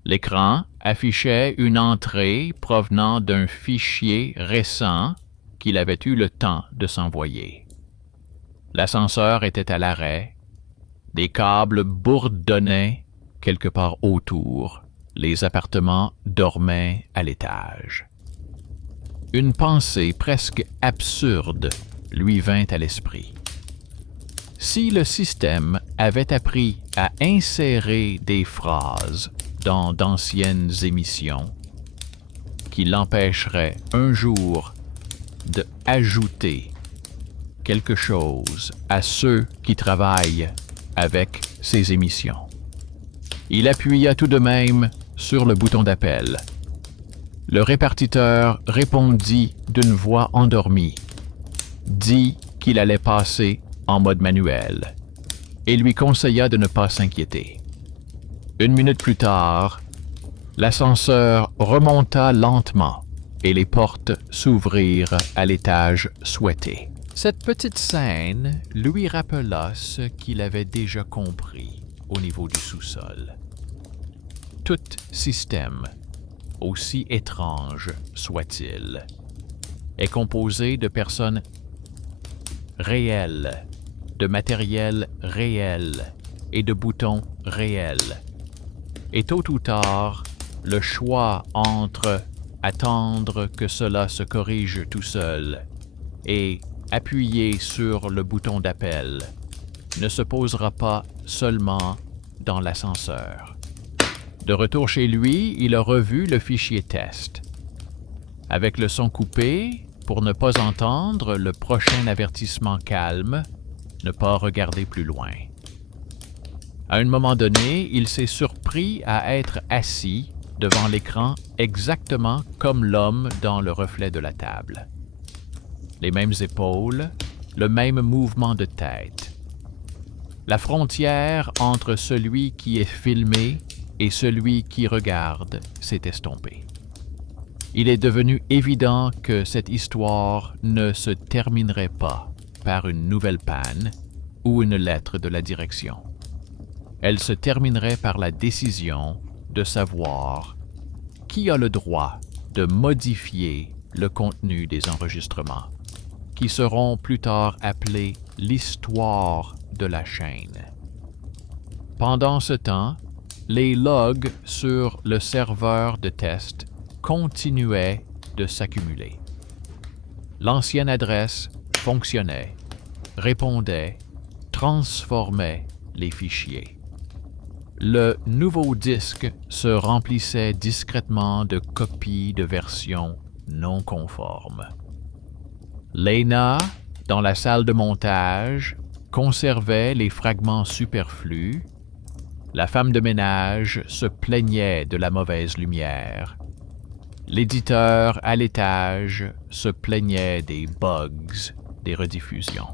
L'écran affichait une entrée provenant d'un fichier récent qu'il avait eu le temps de s'envoyer. L'ascenseur était à l'arrêt, des câbles bourdonnaient quelque part autour, les appartements dormaient à l'étage. Une pensée presque absurde lui vint à l'esprit. Si le système avait appris à insérer des phrases dans d'anciennes émissions qui l'empêcheraient un jour de ajouter quelque chose à ceux qui travaillent avec ces émissions. Il appuya tout de même sur le bouton d'appel. Le répartiteur répondit d'une voix endormie, dit qu'il allait passer en mode manuel et lui conseilla de ne pas s'inquiéter. 1 minute plus tard, l'ascenseur remonta lentement et les portes s'ouvrirent à l'étage souhaité. Cette petite scène lui rappela ce qu'il avait déjà compris au niveau du sous-sol. Tout système, aussi étrange soit-il, est composé de personnes réelles, de matériel réel et de boutons réels. Et tôt ou tard, le choix entre attendre que cela se corrige tout seul et appuyer sur le bouton d'appel ne se posera pas seulement dans l'ascenseur. De retour chez lui, il a revu le fichier test. Avec le son coupé, pour ne pas entendre le prochain avertissement calme, ne pas regarder plus loin. À un moment donné, il s'est surpris à être assis devant l'écran exactement comme l'homme dans le reflet de la table. Les mêmes épaules, le même mouvement de tête. La frontière entre celui qui est filmé et celui qui regarde s'est estompée. Il est devenu évident que cette histoire ne se terminerait pas par une nouvelle panne ou une lettre de la direction. Elle se terminerait par la décision de savoir qui a le droit de modifier le contenu des enregistrements, qui seront plus tard appelés l'histoire de la chaîne. Pendant ce temps, les logs sur le serveur de test continuaient de s'accumuler. L'ancienne adresse fonctionnait, répondait, transformait les fichiers. Le nouveau disque se remplissait discrètement de copies de versions non conformes. Lena, dans la salle de montage, conservait les fragments superflus. La femme de ménage se plaignait de la mauvaise lumière. L'éditeur à l'étage se plaignait des bugs des rediffusions.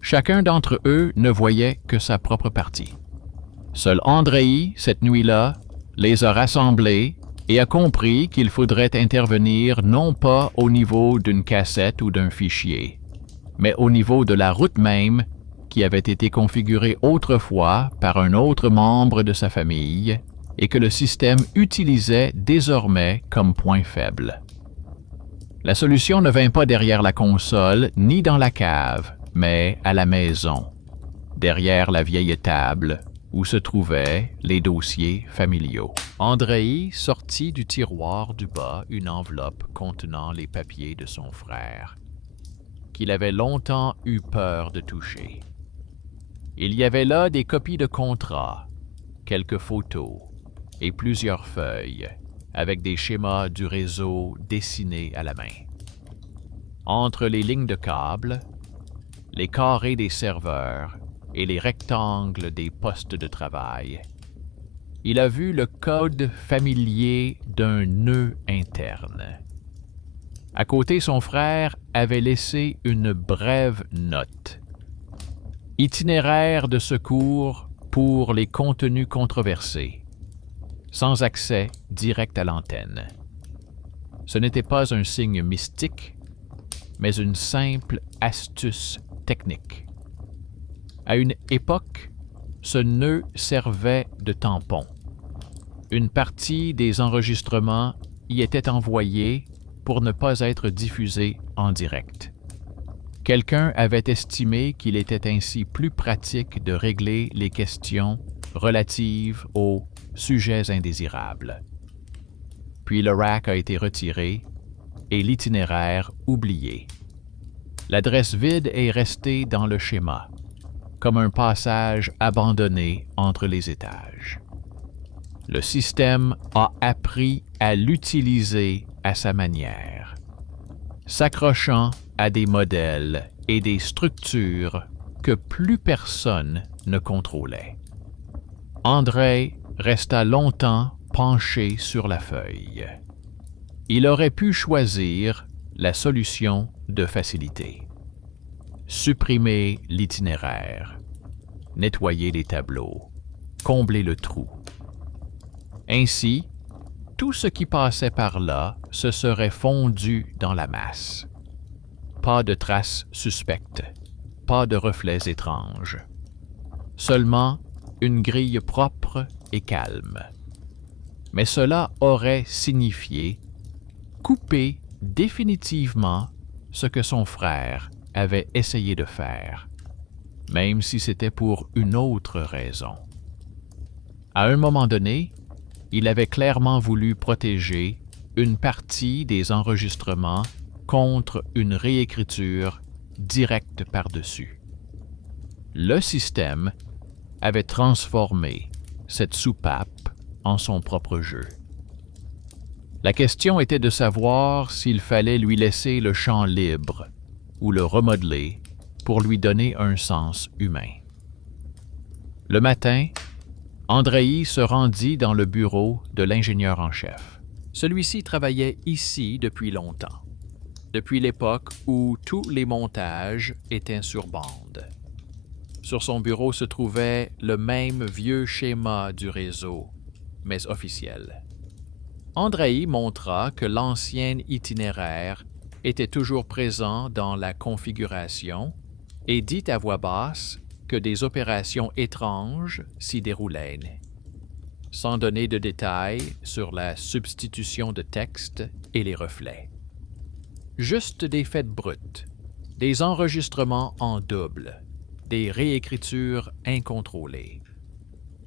Chacun d'entre eux ne voyait que sa propre partie. Seul Andrei, cette nuit-là, les a rassemblés et a compris qu'il faudrait intervenir non pas au niveau d'une cassette ou d'un fichier, mais au niveau de la route même qui avait été configurée autrefois par un autre membre de sa famille et que le système utilisait désormais comme point faible. La solution ne vint pas derrière la console ni dans la cave, mais à la maison, derrière la vieille table où se trouvaient les dossiers familiaux. Andrei sortit du tiroir du bas une enveloppe contenant les papiers de son frère, qu'il avait longtemps eu peur de toucher. Il y avait là des copies de contrats, quelques photos et plusieurs feuilles avec des schémas du réseau dessinés à la main. Entre les lignes de câbles, les carrés des serveurs et les rectangles des postes de travail, il a vu le code familier d'un nœud interne. À côté, son frère avait laissé une brève note. Itinéraire de secours pour les contenus controversés, sans accès direct à l'antenne. Ce n'était pas un signe mystique, mais une simple astuce technique. À une époque, ce nœud servait de tampon. Une partie des enregistrements y était envoyée pour ne pas être diffusée en direct. Quelqu'un avait estimé qu'il était ainsi plus pratique de régler les questions relatives aux sujets indésirables. Puis le rack a été retiré et l'itinéraire oublié. L'adresse vide est restée dans le schéma, comme un passage abandonné entre les étages. Le système a appris à l'utiliser à sa manière. s'accrochant à des modèles et des structures que plus personne ne contrôlait. Andrei resta longtemps penché sur la feuille. Il aurait pu choisir la solution de facilité. Supprimer l'itinéraire, nettoyer les tableaux, combler le trou. Ainsi, tout ce qui passait par là se serait fondu dans la masse. Pas de traces suspectes, pas de reflets étranges. Seulement une grille propre et calme. Mais cela aurait signifié couper définitivement ce que son frère avait essayé de faire, même si c'était pour une autre raison. À un moment donné, il avait clairement voulu protéger une partie des enregistrements contre une réécriture directe par-dessus. Le système avait transformé cette soupape en son propre jeu. La question était de savoir s'il fallait lui laisser le champ libre ou le remodeler pour lui donner un sens humain. Le matin, Andrei se rendit dans le bureau de l'ingénieur en chef. Celui-ci travaillait ici depuis longtemps, depuis l'époque où tous les montages étaient sur bande. Sur son bureau se trouvait le même vieux schéma du réseau, mais officiel. Andrei montra que l'ancien itinéraire était toujours présent dans la configuration et dit à voix basse que des opérations étranges s'y déroulaient, sans donner de détails sur la substitution de texte et les reflets. Juste des faits bruts, des enregistrements en double, des réécritures incontrôlées.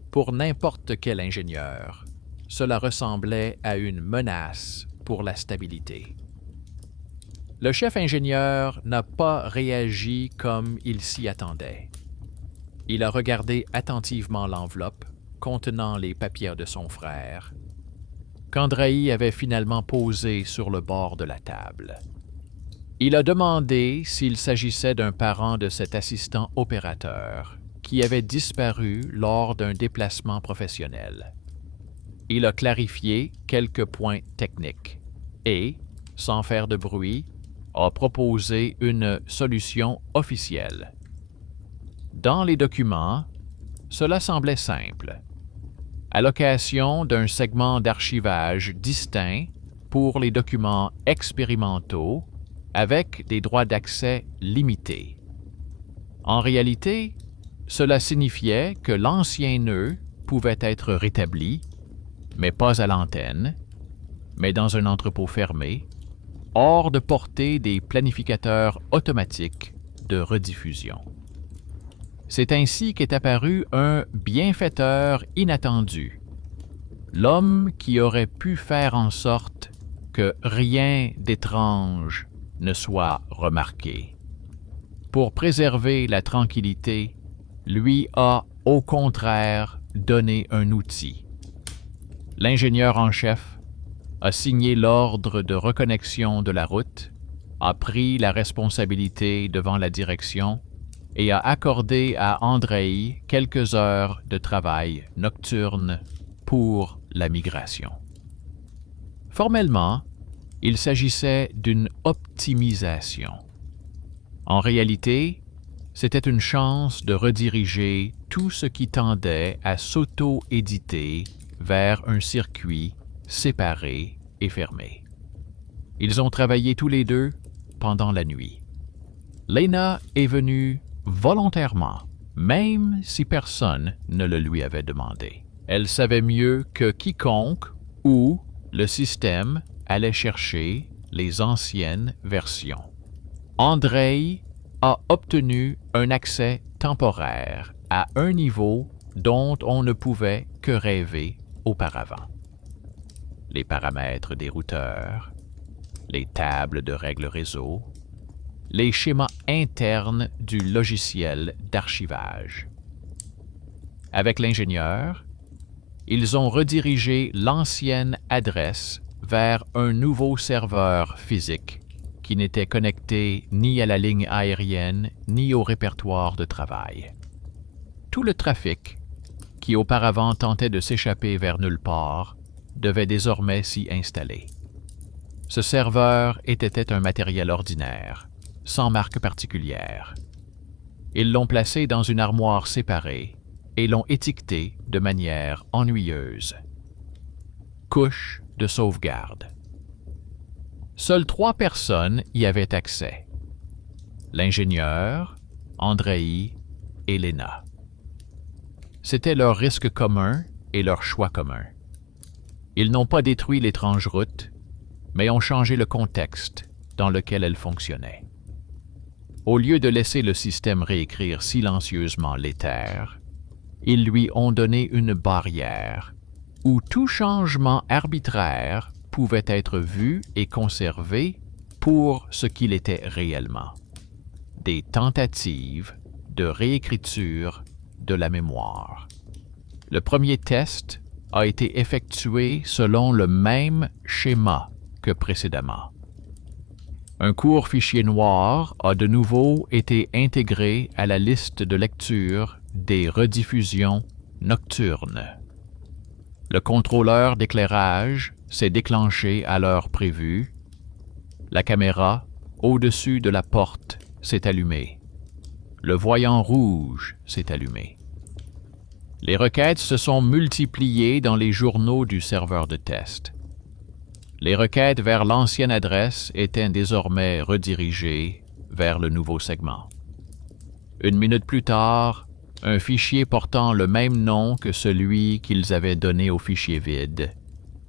Pour n'importe quel ingénieur, cela ressemblait à une menace pour la stabilité. Le chef ingénieur n'a pas réagi comme il s'y attendait. Il a regardé attentivement l'enveloppe contenant les papiers de son frère, qu'Andrei avait finalement posé sur le bord de la table. Il a demandé s'il s'agissait d'un parent de cet assistant opérateur qui avait disparu lors d'un déplacement professionnel. Il a clarifié quelques points techniques et, sans faire de bruit, a proposé une solution officielle. Dans les documents, cela semblait simple. Allocation d'un segment d'archivage distinct pour les documents expérimentaux avec des droits d'accès limités. En réalité, cela signifiait que l'ancien nœud pouvait être rétabli, mais pas à l'antenne, mais dans un entrepôt fermé, hors de portée des planificateurs automatiques de rediffusion. C'est ainsi qu'est apparu un bienfaiteur inattendu, l'homme qui aurait pu faire en sorte que rien d'étrange ne soit remarqué. Pour préserver la tranquillité, lui a, au contraire, donné un outil. L'ingénieur en chef a signé l'ordre de reconnexion de la route, a pris la responsabilité devant la direction et a accordé à Andrei quelques heures de travail nocturne pour la migration. Formellement, il s'agissait d'une optimisation. En réalité, c'était une chance de rediriger tout ce qui tendait à s'auto-éditer vers un circuit séparé et fermé. Ils ont travaillé tous les deux pendant la nuit. Lena est venue volontairement, même si personne ne le lui avait demandé. Elle savait mieux que quiconque où le système allait chercher les anciennes versions. Andrei a obtenu un accès temporaire à un niveau dont on ne pouvait que rêver auparavant. Les paramètres des routeurs, les tables de règles réseau, les schémas internes du logiciel d'archivage. Avec l'ingénieur, ils ont redirigé l'ancienne adresse vers un nouveau serveur physique qui n'était connecté ni à la ligne aérienne ni au répertoire de travail. Tout le trafic, qui auparavant tentait de s'échapper vers nulle part, devait désormais s'y installer. Ce serveur était un matériel ordinaire, sans marque particulière. Ils l'ont placé dans une armoire séparée et l'ont étiqueté de manière ennuyeuse. Couche de sauvegarde. Seules 3 personnes y avaient accès. L'ingénieur, Andrei et Lena. C'était leur risque commun et leur choix commun. Ils n'ont pas détruit l'étrange route, mais ont changé le contexte dans lequel elle fonctionnait. Au lieu de laisser le système réécrire silencieusement l'éther, ils lui ont donné une barrière où tout changement arbitraire pouvait être vu et conservé pour ce qu'il était réellement. Des tentatives de réécriture de la mémoire. Le premier test a été effectué selon le même schéma que précédemment. Un court fichier noir a de nouveau été intégré à la liste de lecture des rediffusions nocturnes. Le contrôleur d'éclairage s'est déclenché à l'heure prévue. La caméra, au-dessus de la porte, s'est allumée. Le voyant rouge s'est allumé. Les requêtes se sont multipliées dans les journaux du serveur de test. Les requêtes vers l'ancienne adresse étaient désormais redirigées vers le nouveau segment. 1 minute plus tard, un fichier portant le même nom que celui qu'ils avaient donné au fichier vide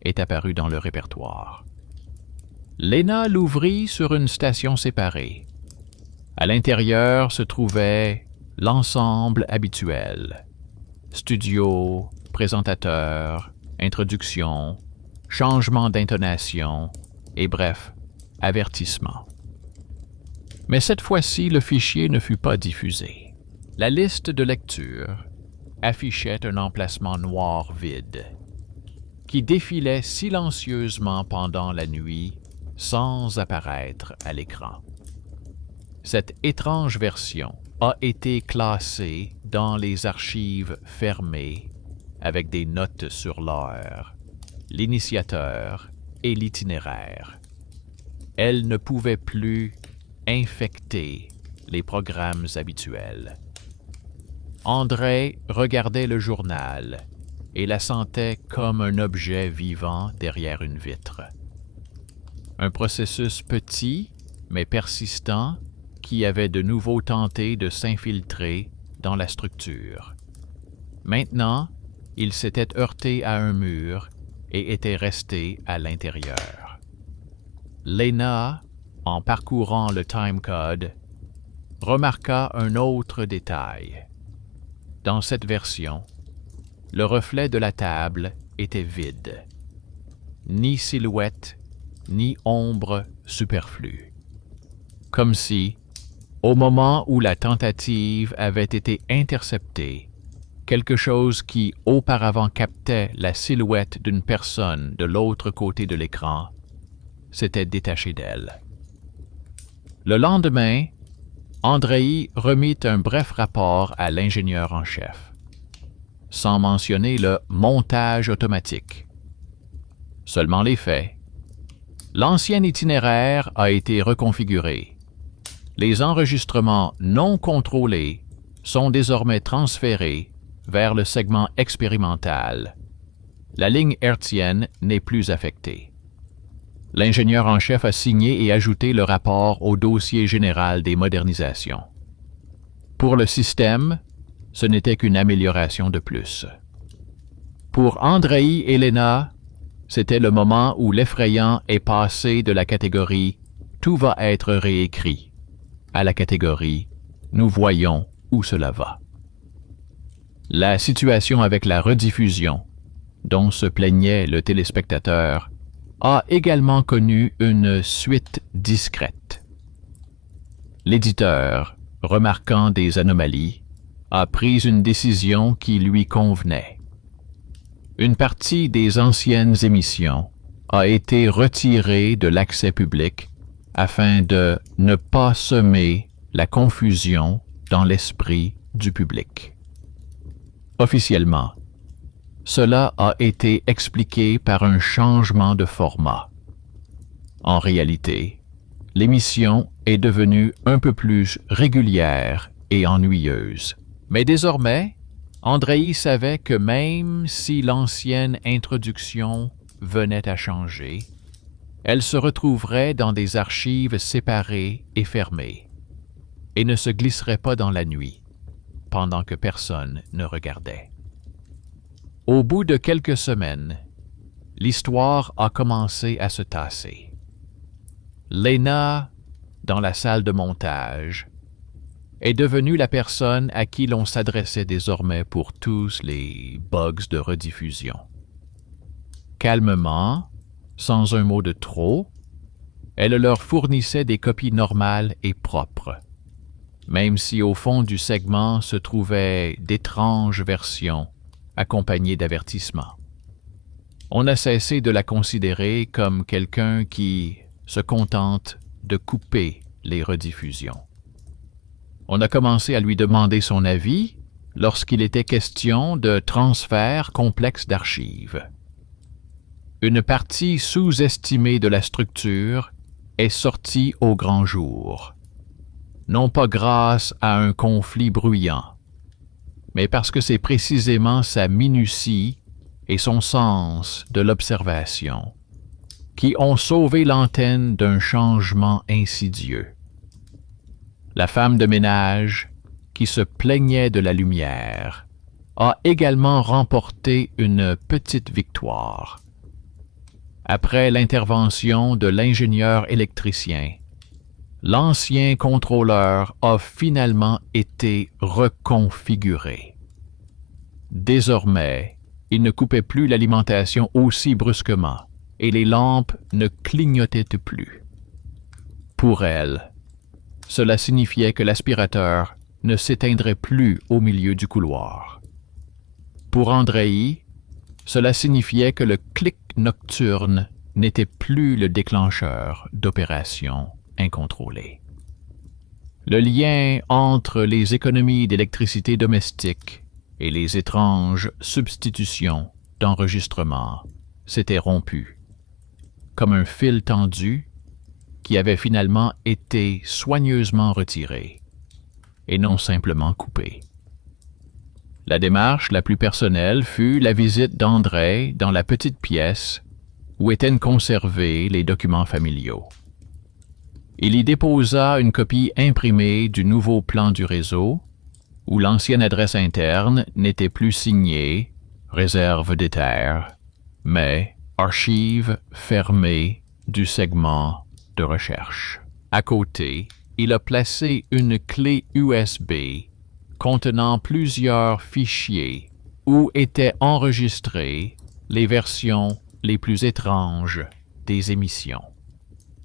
est apparu dans le répertoire. Lena l'ouvrit sur une station séparée. À l'intérieur se trouvait l'ensemble habituel. Studio, présentateur, introduction, changement d'intonation et bref, avertissement. Mais cette fois-ci, le fichier ne fut pas diffusé. La liste de lecture affichait un emplacement noir vide qui défilait silencieusement pendant la nuit sans apparaître à l'écran. Cette étrange version a été classée dans les archives fermées avec des notes sur l'heure, l'initiateur et l'itinéraire. Elle ne pouvait plus infecter les programmes habituels. Andrei regardait le journal et la sentait comme un objet vivant derrière une vitre. Un processus petit mais persistant qui avait de nouveau tenté de s'infiltrer dans la structure. Maintenant, il s'était heurté à un mur et était resté à l'intérieur. Lena, en parcourant le timecode, remarqua un autre détail. Dans cette version, le reflet de la table était vide. Ni silhouette, ni ombre superflue. Comme si, au moment où la tentative avait été interceptée, quelque chose qui auparavant captait la silhouette d'une personne de l'autre côté de l'écran s'était détaché d'elle. Le lendemain, Andrei remit un bref rapport à l'ingénieur en chef, sans mentionner le montage automatique. Seulement les faits. L'ancien itinéraire a été reconfiguré. Les enregistrements non contrôlés sont désormais transférés vers le segment expérimental. La ligne hertzienne n'est plus affectée. L'ingénieur en chef a signé et ajouté le rapport au dossier général des modernisations. Pour le système, ce n'était qu'une amélioration de plus. Pour Andrei et Lena, c'était le moment où l'effrayant est passé de la catégorie « tout va être réécrit » à la catégorie « nous voyons où cela va ». La situation avec la rediffusion, dont se plaignait le téléspectateur, a également connu une suite discrète. L'éditeur, remarquant des anomalies, a pris une décision qui lui convenait. Une partie des anciennes émissions a été retirée de l'accès public afin de ne pas semer la confusion dans l'esprit du public. Officiellement, cela a été expliqué par un changement de format. En réalité, l'émission est devenue un peu plus régulière et ennuyeuse. Mais désormais, Andrei savait que même si l'ancienne introduction venait à changer, elle se retrouverait dans des archives séparées et fermées, et ne se glisserait pas dans la nuit, pendant que personne ne regardait. Au bout de quelques semaines, l'histoire a commencé à se tasser. Lena, dans la salle de montage, est devenue la personne à qui l'on s'adressait désormais pour tous les bugs de rediffusion. Calmement, sans un mot de trop, elle leur fournissait des copies normales et propres, même si au fond du segment se trouvaient d'étranges versions accompagnées d'avertissements. On a cessé de la considérer comme quelqu'un qui se contente de couper les rediffusions. On a commencé à lui demander son avis lorsqu'il était question de transferts complexes d'archives. Une partie sous-estimée de la structure est sortie au grand jour, non pas grâce à un conflit bruyant, mais parce que c'est précisément sa minutie et son sens de l'observation qui ont sauvé l'antenne d'un changement insidieux. La femme de ménage, qui se plaignait de la lumière, a également remporté une petite victoire. Après l'intervention de l'ingénieur électricien, l'ancien contrôleur a finalement été reconfiguré. Désormais, il ne coupait plus l'alimentation aussi brusquement et les lampes ne clignotaient plus. Pour elle, cela signifiait que l'aspirateur ne s'éteindrait plus au milieu du couloir. Pour Andrei, cela signifiait que le clic nocturne n'était plus le déclencheur d'opérations incontrôlées. Le lien entre les économies d'électricité domestique et les étranges substitutions d'enregistrement s'était rompu, comme un fil tendu qui avait finalement été soigneusement retiré et non simplement coupé. La démarche la plus personnelle fut la visite d'Andrei dans la petite pièce où étaient conservés les documents familiaux. Il y déposa une copie imprimée du nouveau plan du réseau, où l'ancienne adresse interne n'était plus signée « Réserve des terres », mais « Archives fermées du segment de recherche ». À côté, il a placé une clé USB contenant plusieurs fichiers où étaient enregistrées les versions les plus étranges des émissions,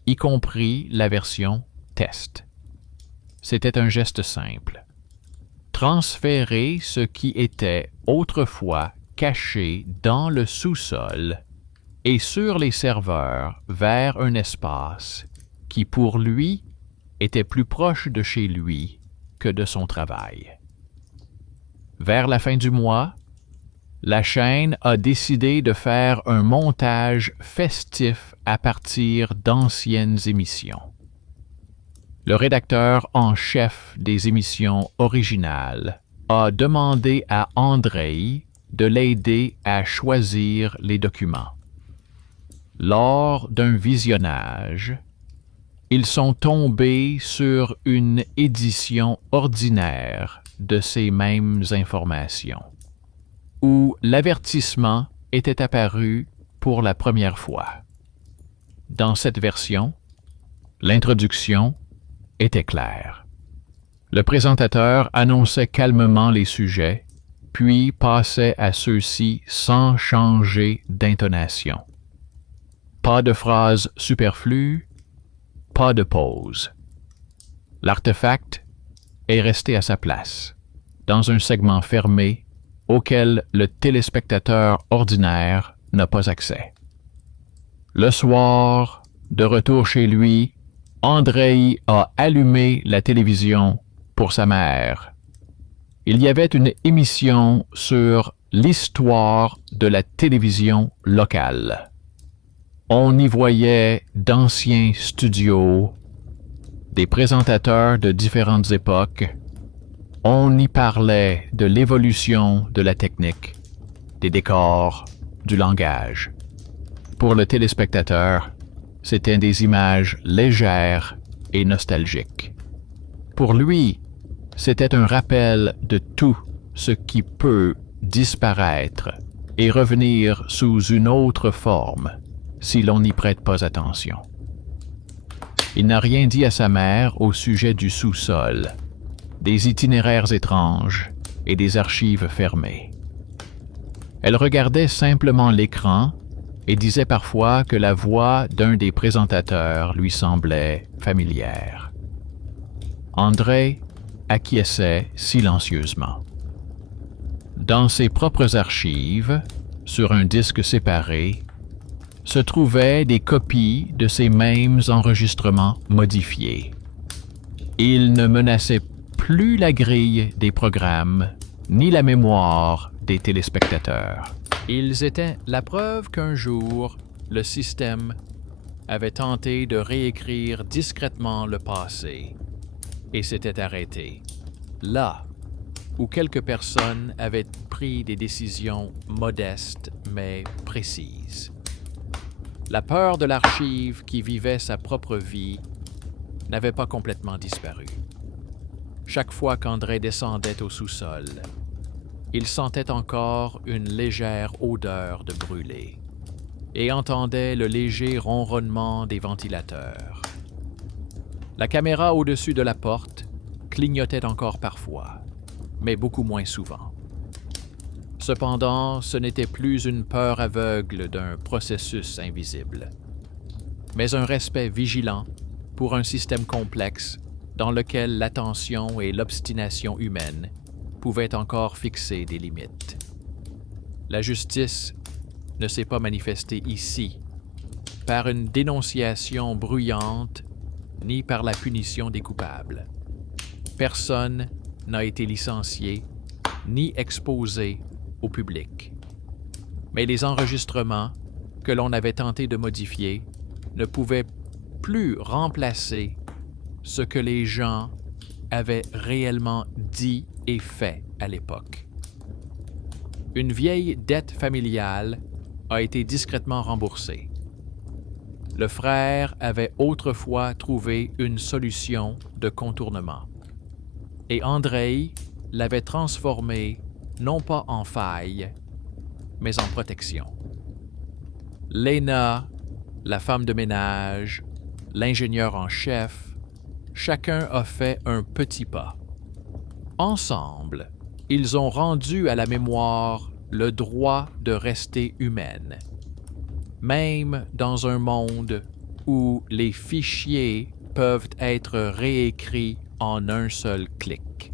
y compris la version test. C'était un geste simple. Transférer ce qui était autrefois caché dans le sous-sol et sur les serveurs vers un espace qui, pour lui, était plus proche de chez lui que de son travail. Vers la fin du mois, la chaîne a décidé de faire un montage festif à partir d'anciennes émissions. Le rédacteur en chef des émissions originales a demandé à Andrei de l'aider à choisir les documents. Lors d'un visionnage, ils sont tombés sur une édition ordinaire de ces mêmes informations, où l'avertissement était apparu pour la première fois. Dans cette version, l'introduction était claire. Le présentateur annonçait calmement les sujets, puis passait à ceux-ci sans changer d'intonation. Pas de phrases superflues, pas de pause. L'artefact est resté à sa place, dans un segment fermé auquel le téléspectateur ordinaire n'a pas accès. Le soir, de retour chez lui, Andrei a allumé la télévision pour sa mère. Il y avait une émission sur l'histoire de la télévision locale. On y voyait d'anciens studios, des présentateurs de différentes époques. On y parlait de l'évolution de la technique, des décors, du langage. Pour le téléspectateur, c'était des images légères et nostalgiques. Pour lui, c'était un rappel de tout ce qui peut disparaître et revenir sous une autre forme si l'on n'y prête pas attention. Il n'a rien dit à sa mère au sujet du sous-sol, des itinéraires étranges et des archives fermées. Elle regardait simplement l'écran et disait parfois que la voix d'un des présentateurs lui semblait familière. Andrei acquiesçait silencieusement. Dans ses propres archives, sur un disque séparé, se trouvaient des copies de ces mêmes enregistrements modifiés. Ils ne menaçaient plus la grille des programmes, ni la mémoire des téléspectateurs. Ils étaient la preuve qu'un jour, le système avait tenté de réécrire discrètement le passé et s'était arrêté. Là où quelques personnes avaient pris des décisions modestes mais précises. La peur de l'archive qui vivait sa propre vie n'avait pas complètement disparu. Chaque fois qu'Andrei descendait au sous-sol, il sentait encore une légère odeur de brûlé et entendait le léger ronronnement des ventilateurs. La caméra au-dessus de la porte clignotait encore parfois, mais beaucoup moins souvent. Cependant, ce n'était plus une peur aveugle d'un processus invisible, mais un respect vigilant pour un système complexe dans lequel l'attention et l'obstination humaine pouvaient encore fixer des limites. La justice ne s'est pas manifestée ici par une dénonciation bruyante ni par la punition des coupables. Personne n'a été licencié ni exposé au public. Mais les enregistrements que l'on avait tenté de modifier ne pouvaient plus remplacer ce que les gens avaient réellement dit et fait à l'époque. Une vieille dette familiale a été discrètement remboursée. Le frère avait autrefois trouvé une solution de contournement. Et Andrei l'avait transformée non pas en faille, mais en protection. Lena, la femme de ménage, l'ingénieur en chef, chacun a fait un petit pas. Ensemble, ils ont rendu à la mémoire le droit de rester humaine, même dans un monde où les fichiers peuvent être réécrits en un seul clic.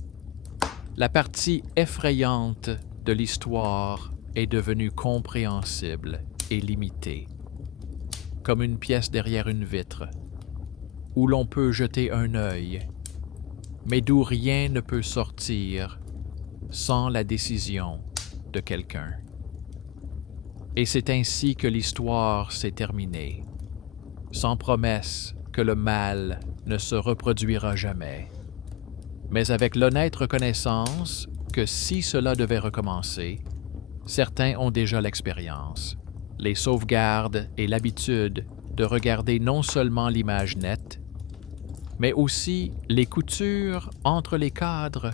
La partie effrayante de l'histoire est devenue compréhensible et limitée, comme une pièce derrière une vitre, où l'on peut jeter un œil, mais d'où rien ne peut sortir sans la décision de quelqu'un. Et c'est ainsi que l'histoire s'est terminée, sans promesse que le mal ne se reproduira jamais, mais avec l'honnête reconnaissance que si cela devait recommencer, certains ont déjà l'expérience, les sauvegardes et l'habitude de regarder non seulement l'image nette, mais aussi les coutures entre les cadres